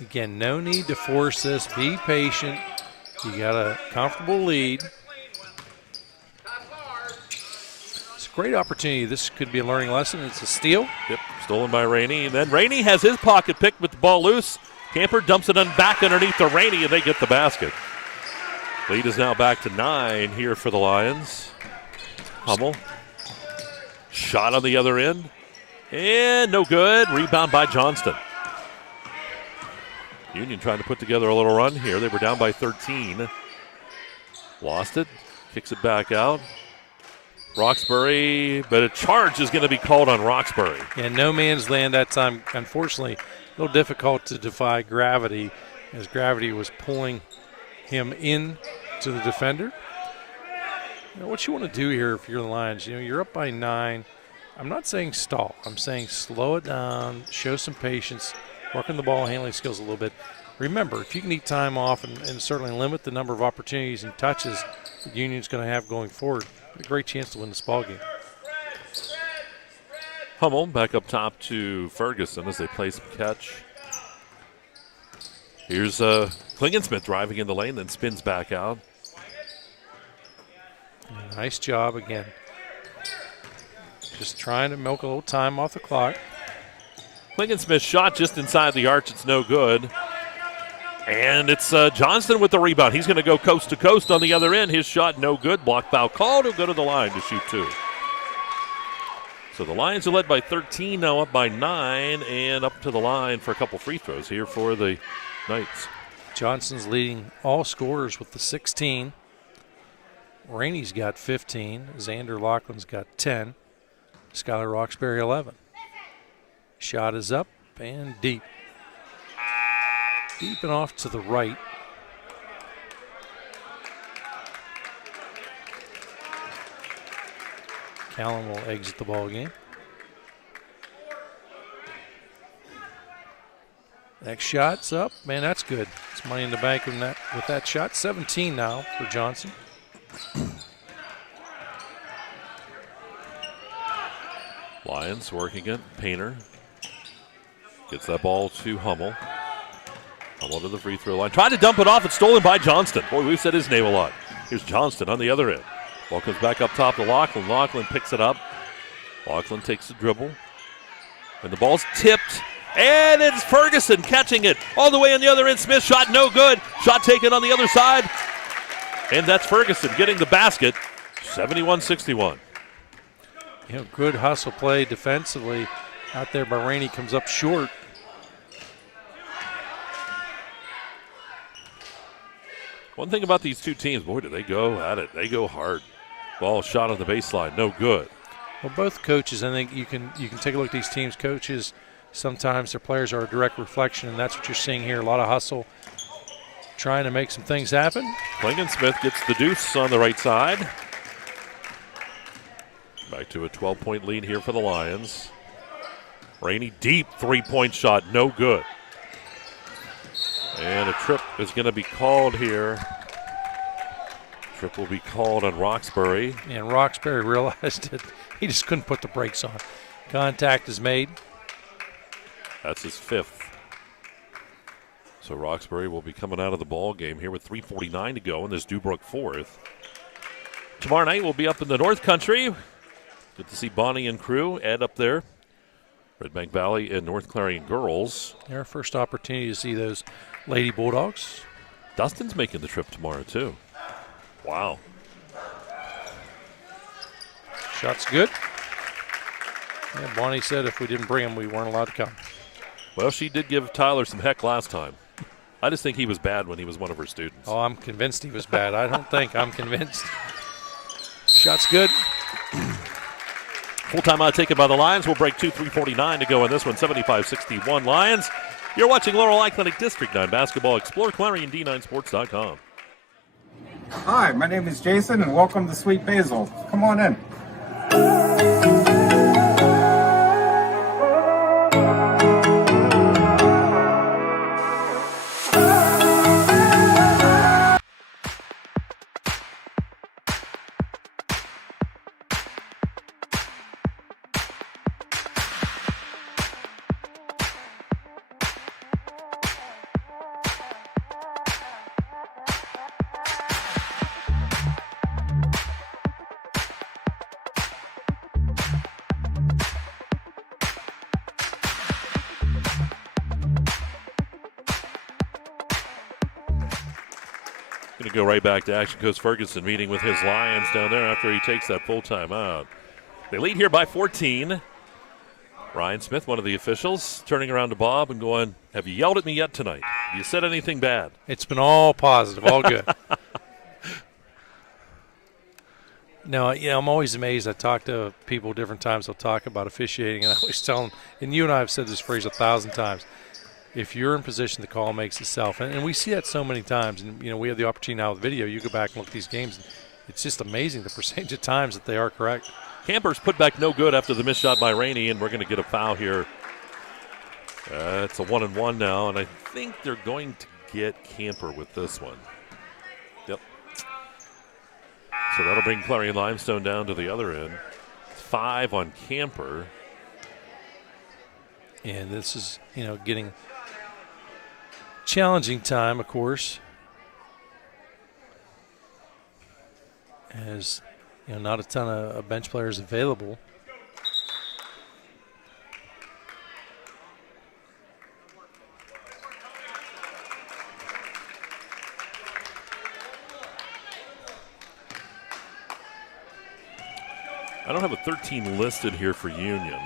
Again, no need to force this. Be patient. You got a comfortable lead. It's a great opportunity. This could be a learning lesson. It's a steal. Yep, stolen by Rainey. And then Rainey has his pocket picked with the ball loose. Camper dumps it back underneath to Rainey, and they get the basket. Lead is now back to 9 here for the Lions. Hummel. Shot on the other end. And no good. Rebound by Johnston. Union trying to put together a little run here. They were down by 13. Lost it. Kicks it back out. Roxbury, but a charge is going to be called on Roxbury. And no man's land that time. Unfortunately, a little difficult to defy gravity as gravity was pulling him in to the defender. What you want to do here if you're the Lions, you're up by 9. I'm not saying stall. I'm saying slow it down, show some patience, work on the ball handling skills a little bit. Remember, if you can eat time off and certainly limit the number of opportunities and touches that Union's going to have going forward, a great chance to win this ball game. Hummel back up top to Ferguson as they play some catch. Here's Klingensmith driving in the lane, then spins back out. Nice job again. Just trying to milk a little time off the clock. Klingensmith's shot just inside the arch. It's no good. And it's Johnston with the rebound. He's going to go coast to coast on the other end. His shot no good. Block foul called. He'll go to the line to shoot 2. So the Lions are led by 13, now up by 9, and up to the line for a couple free throws here for the Knights. Johnson's leading all scorers with the 16. Rainey's got 15. Xander Laughlin's got 10. Skylar Roxbury 11. Shot is up and deep. Deep and off to the right. Callan will exit the ball game. Next shot's up. Man, that's good. It's money in the bank with that shot. 17 now for Johnson. Lions working it. Painter gets that ball to Hummel. Hummel to the free throw line. Tried to dump it off. It's stolen by Johnston. Boy, we've said his name a lot. Here's Johnston on the other end. Ball comes back up top to Laughlin. Laughlin picks it up. Laughlin takes the dribble. And the ball's tipped. And it's Ferguson catching it all the way on the other end. Smith shot no good. Shot taken on the other side. And that's Ferguson getting the basket. 71-61. You know, good hustle play defensively out there by Rainey, comes up short. One thing about these two teams, boy, do they go at it. They go hard. Ball shot on the baseline, no good. Well, both coaches, I think you can take a look at these teams. Coaches, sometimes their players are a direct reflection, and that's what you're seeing here. A lot of hustle, trying to make some things happen. Klingensmith gets the deuce on the right side. Back to a 12-point lead here for the Lions. Rainey deep three-point shot, no good. And a trip is going to be called here. Trip will be called on Roxbury. And Roxbury realized it. He just couldn't put the brakes on. Contact is made. That's his 5th. So Roxbury will be coming out of the ball game here with 3:49 to go in this Dubrook 4th. Tomorrow night we'll be up in the North Country. Good to see Bonnie and crew. Ed up there. Red Bank Valley and North Clarion girls. Our first opportunity to see those Lady Bulldogs. Dustin's making the trip tomorrow too. Wow. Shot's good. Yeah, Bonnie said if we didn't bring him, we weren't allowed to come. Well, she did give Tyler some heck last time. I just think he was bad when he was one of her students. Oh, I'm convinced he was bad. I don't think. I'm convinced. Shot's good. Full timeout taken by the Lions. We'll break 3:49 to go in this one. 75-61 Lions. You're watching Laurel Clinic District 9 basketball. Explore ClarionD9Sports.com. Hi, my name is Jason, and welcome to Sweet Basil. Come on in. Going to go right back to action. Coach Ferguson meeting with his Lions down there after he takes that full time out. They lead here by 14. Ryan Smith, one of the officials, turning around to Bob and going, have you yelled at me yet tonight? Have you said anything bad? It's been all positive, all good. No, you know, I'm always amazed. I talk to people different times. They'll talk about officiating, and I always tell them, and you and I have said this phrase 1,000 times, if you're in position, the call makes itself. And we see that so many times. And, you know, we have the opportunity now with video. You go back and look at these games, and it's just amazing the percentage of times that they are correct. Camper's put back no good after the missed shot by Rainey, and we're going to get a foul here. It's a 1-and-1 now, and I think they're going to get Camper with this one. Yep. So that'll bring Clarion Limestone down to the other end. 5 on Camper. And this is, getting challenging time, of course. As, not a ton of bench players available. I don't have a 13 listed here for Union.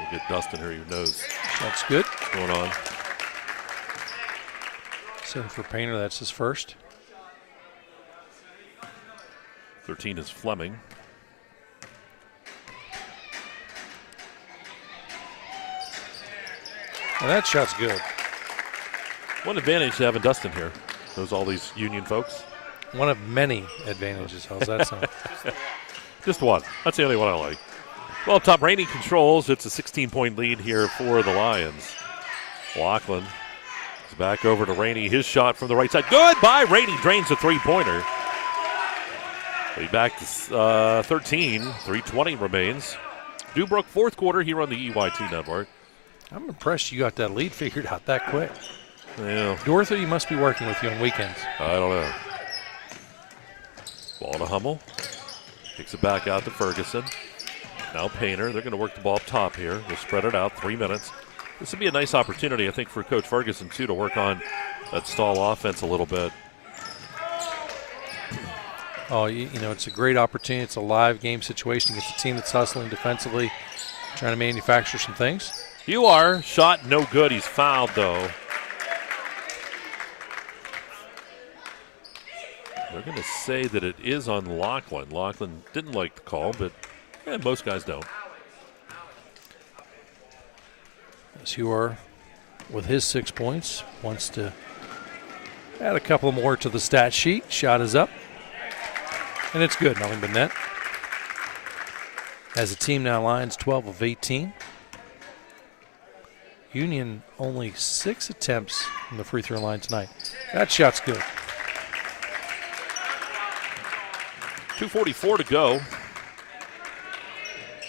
We'll get Dustin here who knows. That's good. What's going on. 7 for Painter, that's his first. 13 is Fleming. And that shot's good. One advantage to having Dustin here. Knows all these Union folks. One of many advantages. How's that sound? Just one. That's the only one I like. Well, top Rainey controls. It's a 16-point lead here for the Lions. Lachlan is back over to Rainey. His shot from the right side. Good by Rainey. Drains a three-pointer. Be back to 13. 3:20 remains. Dubrook, fourth quarter here on the EYT network. I'm impressed you got that lead figured out that quick. Yeah. Dorothy must be working with you on weekends. I don't know. Ball to Hummel. Kicks it back out to Ferguson. Now Painter. They're going to work the ball up top here. We'll spread it out. 3 minutes. This would be a nice opportunity, I think, for Coach Ferguson, too, to work on that stall offense a little bit. Oh, it's a great opportunity. It's a live game situation against a team that's hustling defensively, trying to manufacture some things. You are. Shot no good. He's fouled, though. They're going to say that it is on Lachlan. Lachlan didn't like the call, but most guys don't. As you are, with his 6 points, wants to add a couple more to the stat sheet. Shot is up. And it's good, nothing but net. As a team now, Lions 12 of 18. Union only 6 attempts from the free throw line tonight. That shot's good. 2:44 to go.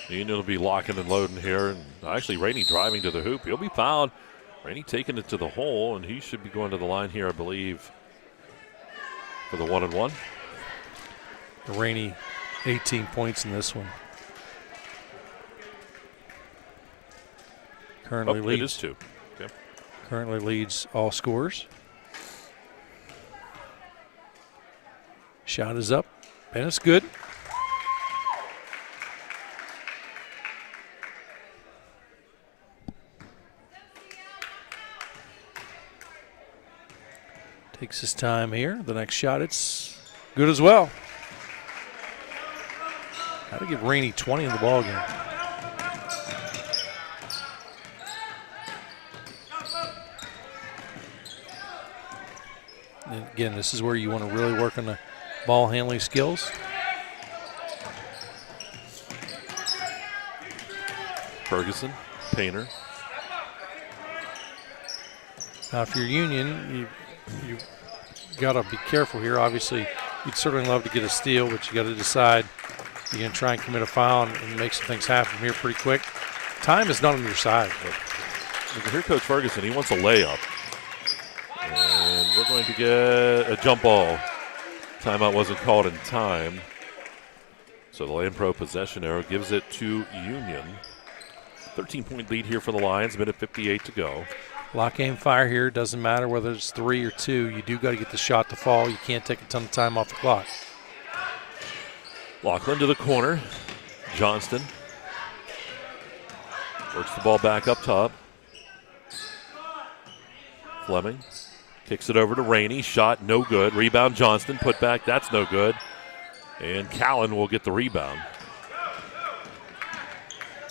Union will be locking and loading here. And actually, Rainey driving to the hoop. He'll be fouled. Rainey taking it to the hole, and he should be going to the line here, I believe, for the 1-and-1. Rainey, 18 points in this one. Currently leads. It is 2. Okay. Currently leads all scorers. Shot is up, and it's good. Takes his time here. The next shot, it's good as well. Got to give Rainey 20 in the ball game. And again, this is where you want to really work on the ball handling skills. Ferguson, Painter. Now, if you're Union, you got to be careful here. Obviously, you'd certainly love to get a steal, but you got to decide you're going to try and commit a foul and make some things happen here pretty quick. Time is not on your side. But here, Coach Ferguson, he wants a layup. And we're going to get a jump ball. Timeout wasn't called in time. So the Land Pro possession arrow gives it to Union. 13-point lead here for the Lions, minute 58 to go. Lock, aim, fire here. Doesn't matter whether it's 3 or 2. You do got to get the shot to fall. You can't take a ton of time off the clock. Lachlan to the corner. Johnston works the ball back up top. Fleming kicks it over to Rainey. Shot no good. Rebound Johnston. Put back. That's no good. And Callan will get the rebound.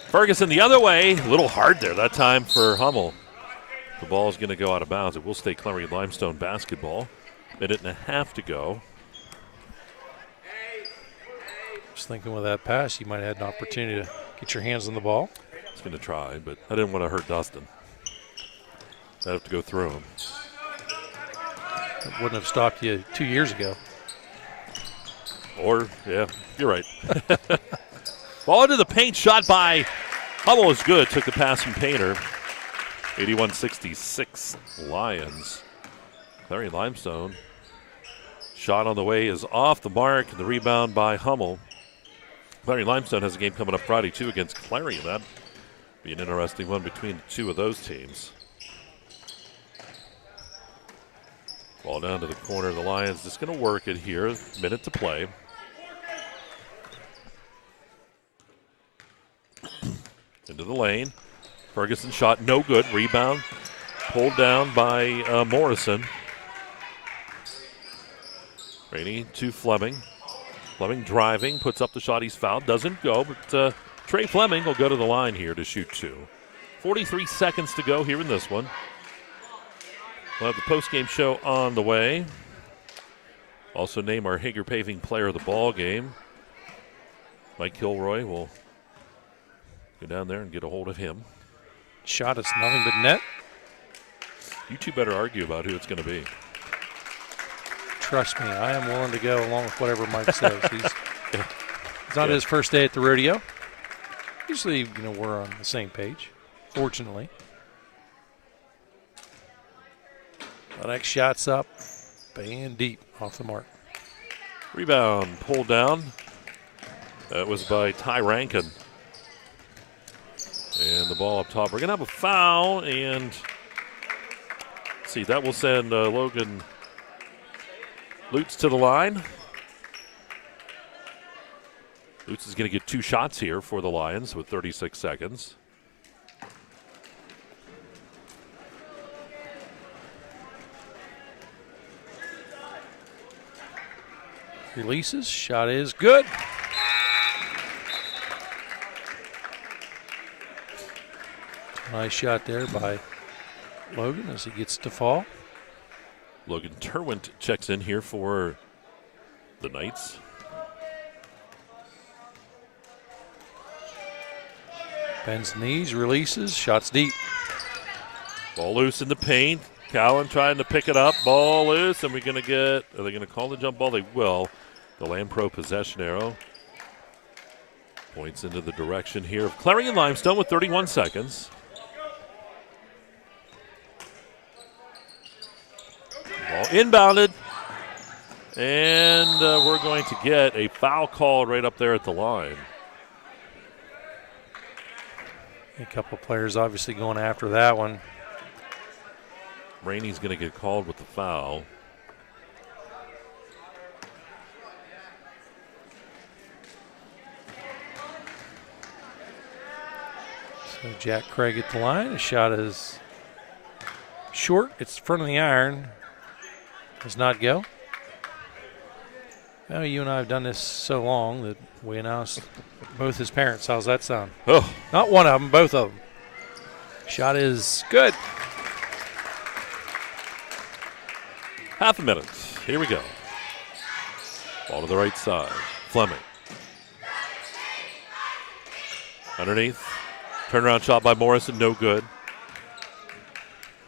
Ferguson the other way. A little hard there that time for Hummel. The ball is going to go out of bounds. It will stay Clarion Limestone basketball. Minute and a half to go. was thinking with that pass, you might have had an opportunity to get your hands on the ball. I was going to try, but I didn't want to hurt Dustin. I'd have to go through him. It wouldn't have stopped you 2 years ago. Or, yeah, you're right. Ball into the paint, shot by Hummel is good. Took the pass from Painter. 81-66 Lions. Clarion Limestone. Shot on the way is off the mark. The rebound by Hummel. Clarion Limestone has a game coming up Friday, too, against Clarion. That'd be an interesting one between the two of those teams. Ball down to the corner of the Lions. Just going to work it here. Minute to play. Into the lane. Ferguson shot no good. Rebound pulled down by Morrison. Rainey to Fleming. Fleming driving, puts up the shot. He's fouled. Doesn't go, but Trey Fleming will go to the line here to shoot two. 43 seconds to go here in this one. We'll have the postgame show on the way. Also name our Hager Paving player of the ball game. Mike Kilroy will go down there and get a hold of him. Shot is nothing but net. You two better argue about who it's going to be. Trust me, I am willing to go along with whatever Mike says. It's not his first day at the rodeo. Usually, we're on the same page, fortunately. The next shot's up, and deep off the mark. Rebound pulled down. That was by Ty Rankin. And the ball up top. We're going to have a foul, and let's see, that will send Logan Lutz to the line. Lutz is going to get two shots here for the Lions with 36 seconds. Releases, shot is good. Nice shot there by Logan as he gets to fall. Logan Terwint checks in here for the Knights. Bends knees, releases, shots deep. Ball loose in the paint. Cowan trying to pick it up. Ball loose, and we're going to get, are they going to call the jump ball? They will. The Land Pro possession arrow points into the direction here of Clarion Limestone with 31 seconds. Ball inbounded, and we're going to get a foul call right up there at the line. A couple of players obviously going after that one. Rainey's going to get called with the foul. So Jack Craig at the line. The shot is short. It's front of the iron. Does not go. Well, you and I have done this so long that we announced both his parents. How's that sound? Oh. Not one of them, both of them. Shot is good. Half a minute. Here we go. Ball to the right side. Fleming. Underneath. Turnaround shot by Morrison. No good.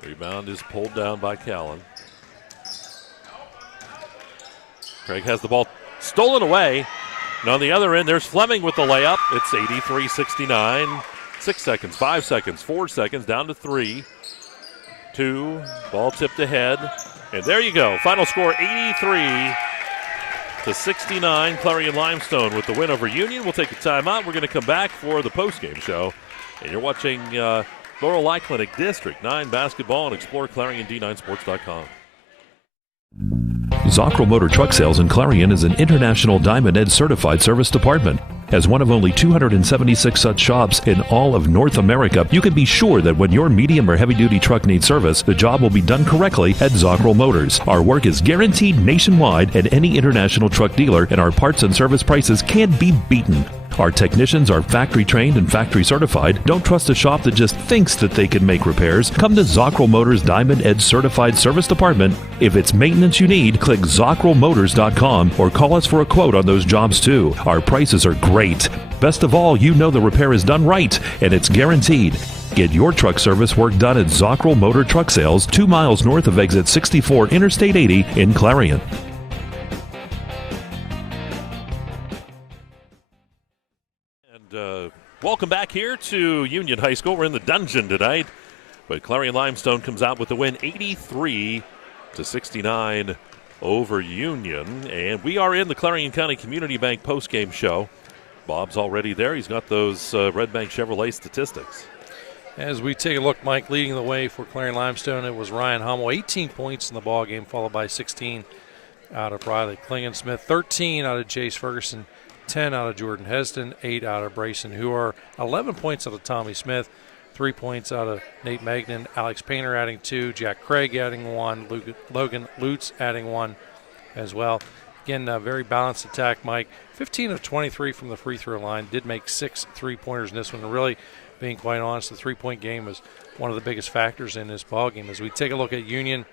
Rebound is pulled down by Callan. Craig has the ball stolen away. And on the other end, there's Fleming with the layup. It's 83-69. 6 seconds, 5 seconds, 4 seconds, down to 3. 2. Ball tipped ahead. And there you go. Final score 83-69. Clarion Limestone with the win over Union. We'll take a timeout. We're going to come back for the postgame show. And you're watching Laurel Eye Clinic District 9 basketball and exploreClarion.com. Zockrell Motor Truck Sales in Clarion is an International Diamond Ed certified service department. As one of only 276 such shops in all of North America, you can be sure that when your medium or heavy-duty truck needs service, the job will be done correctly at Zockrell Motors. Our work is guaranteed nationwide at any international truck dealer, and our parts and service prices can't be beaten. Our technicians are factory trained and factory certified. Don't trust a shop that just thinks that they can make repairs. Come to Zockrell Motors Diamond Edge Certified Service Department. If it's maintenance you need, click ZockrellMotors.com or call us for a quote on those jobs too. Our prices are great. Best of all, you know the repair is done right and it's guaranteed. Get your truck service work done at Zockrell Motor Truck Sales, 2 miles north of exit 64 Interstate 80 in Clarion. And welcome back here to Union High School. We're in the dungeon tonight, but Clarion Limestone comes out with the win 83-69 over Union. And we are in the Clarion County Community Bank postgame show. Bob's already there. He's got those Red Bank Chevrolet statistics. As we take a look, Mike, leading the way for Clarion Limestone, it was Ryan Hummel, 18 points in the ball game, followed by 16 out of Riley Klingensmith, 13 out of Jace Ferguson, 10 out of Jordan Heston, 8 out of Brayson Huar, 11 points out of Tommy Smith, 3 points out of Nate Magnan, Alex Painter adding 2, Jack Craig adding 1, Logan Lutz adding 1 as well. Again, a very balanced attack, Mike. 15 of 23 from the free throw line, did make 6 3-pointers in this one. Really, being quite honest, the three-point game was one of the biggest factors in this ball game. As we take a look at Union,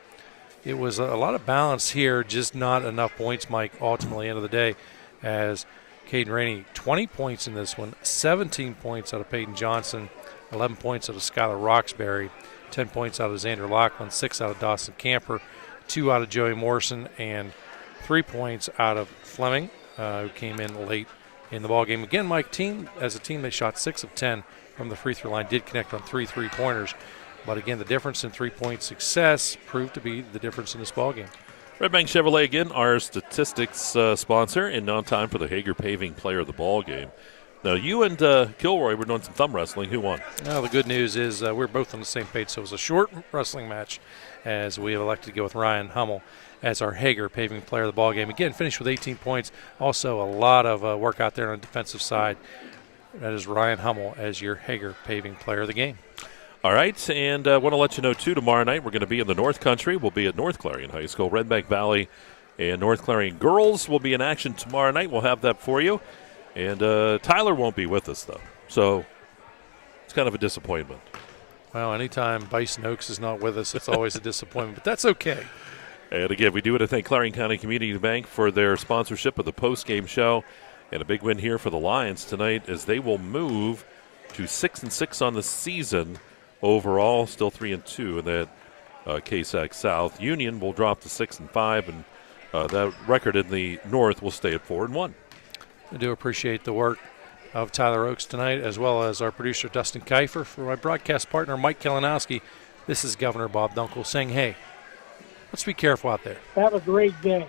it was a lot of balance here, just not enough points, Mike, ultimately, end of the day, as Caden Rainey, 20 points in this one, 17 points out of Peyton Johnson, 11 points out of Skylar Roxbury, 10 points out of Xander Lachlan, 6 out of Dawson Camper, 2 out of Joey Morrison, and 3 points out of Fleming, who came in late in the ball game. Again, Mike, as a team, they shot 6 of 10 from the free throw line, did connect on 3 3-pointers. But again, the difference in 3-point success proved to be the difference in this ball game. Red Bank Chevrolet, again, our statistics sponsor, and now time for the Hager Paving Player of the Ball game. Now, you and Kilroy were doing some thumb wrestling. Who won? Well, the good news is we're both on the same page, so it was a short wrestling match as we have elected to go with Ryan Hummel as our Hager Paving Player of the Ball game. Again, finished with 18 points. Also, a lot of work out there on the defensive side. That is Ryan Hummel as your Hager Paving Player of the game. All right, and I want to let you know, too, tomorrow night we're going to be in the North Country. We'll be at North Clarion High School. Red Bank Valley and North Clarion girls will be in action tomorrow night. We'll have that for you. And Tyler won't be with us, though, so it's kind of a disappointment. Well, anytime Bison Oaks is not with us, it's always a disappointment, but that's okay. And, again, we do want to thank Clarion County Community Bank for their sponsorship of the post-game show. And a big win here for the Lions tonight as they will move to 6-6 on the season overall, still 3-2 in that KSAC South. Union will drop to 6-5, and that record in the North will stay at 4-1. I do appreciate the work of Tyler Oaks tonight, as well as our producer Dustin Kiefer. For my broadcast partner Mike Kalinowski, this is Governor Bob Dunkel saying, hey, let's be careful out there. Have a great day.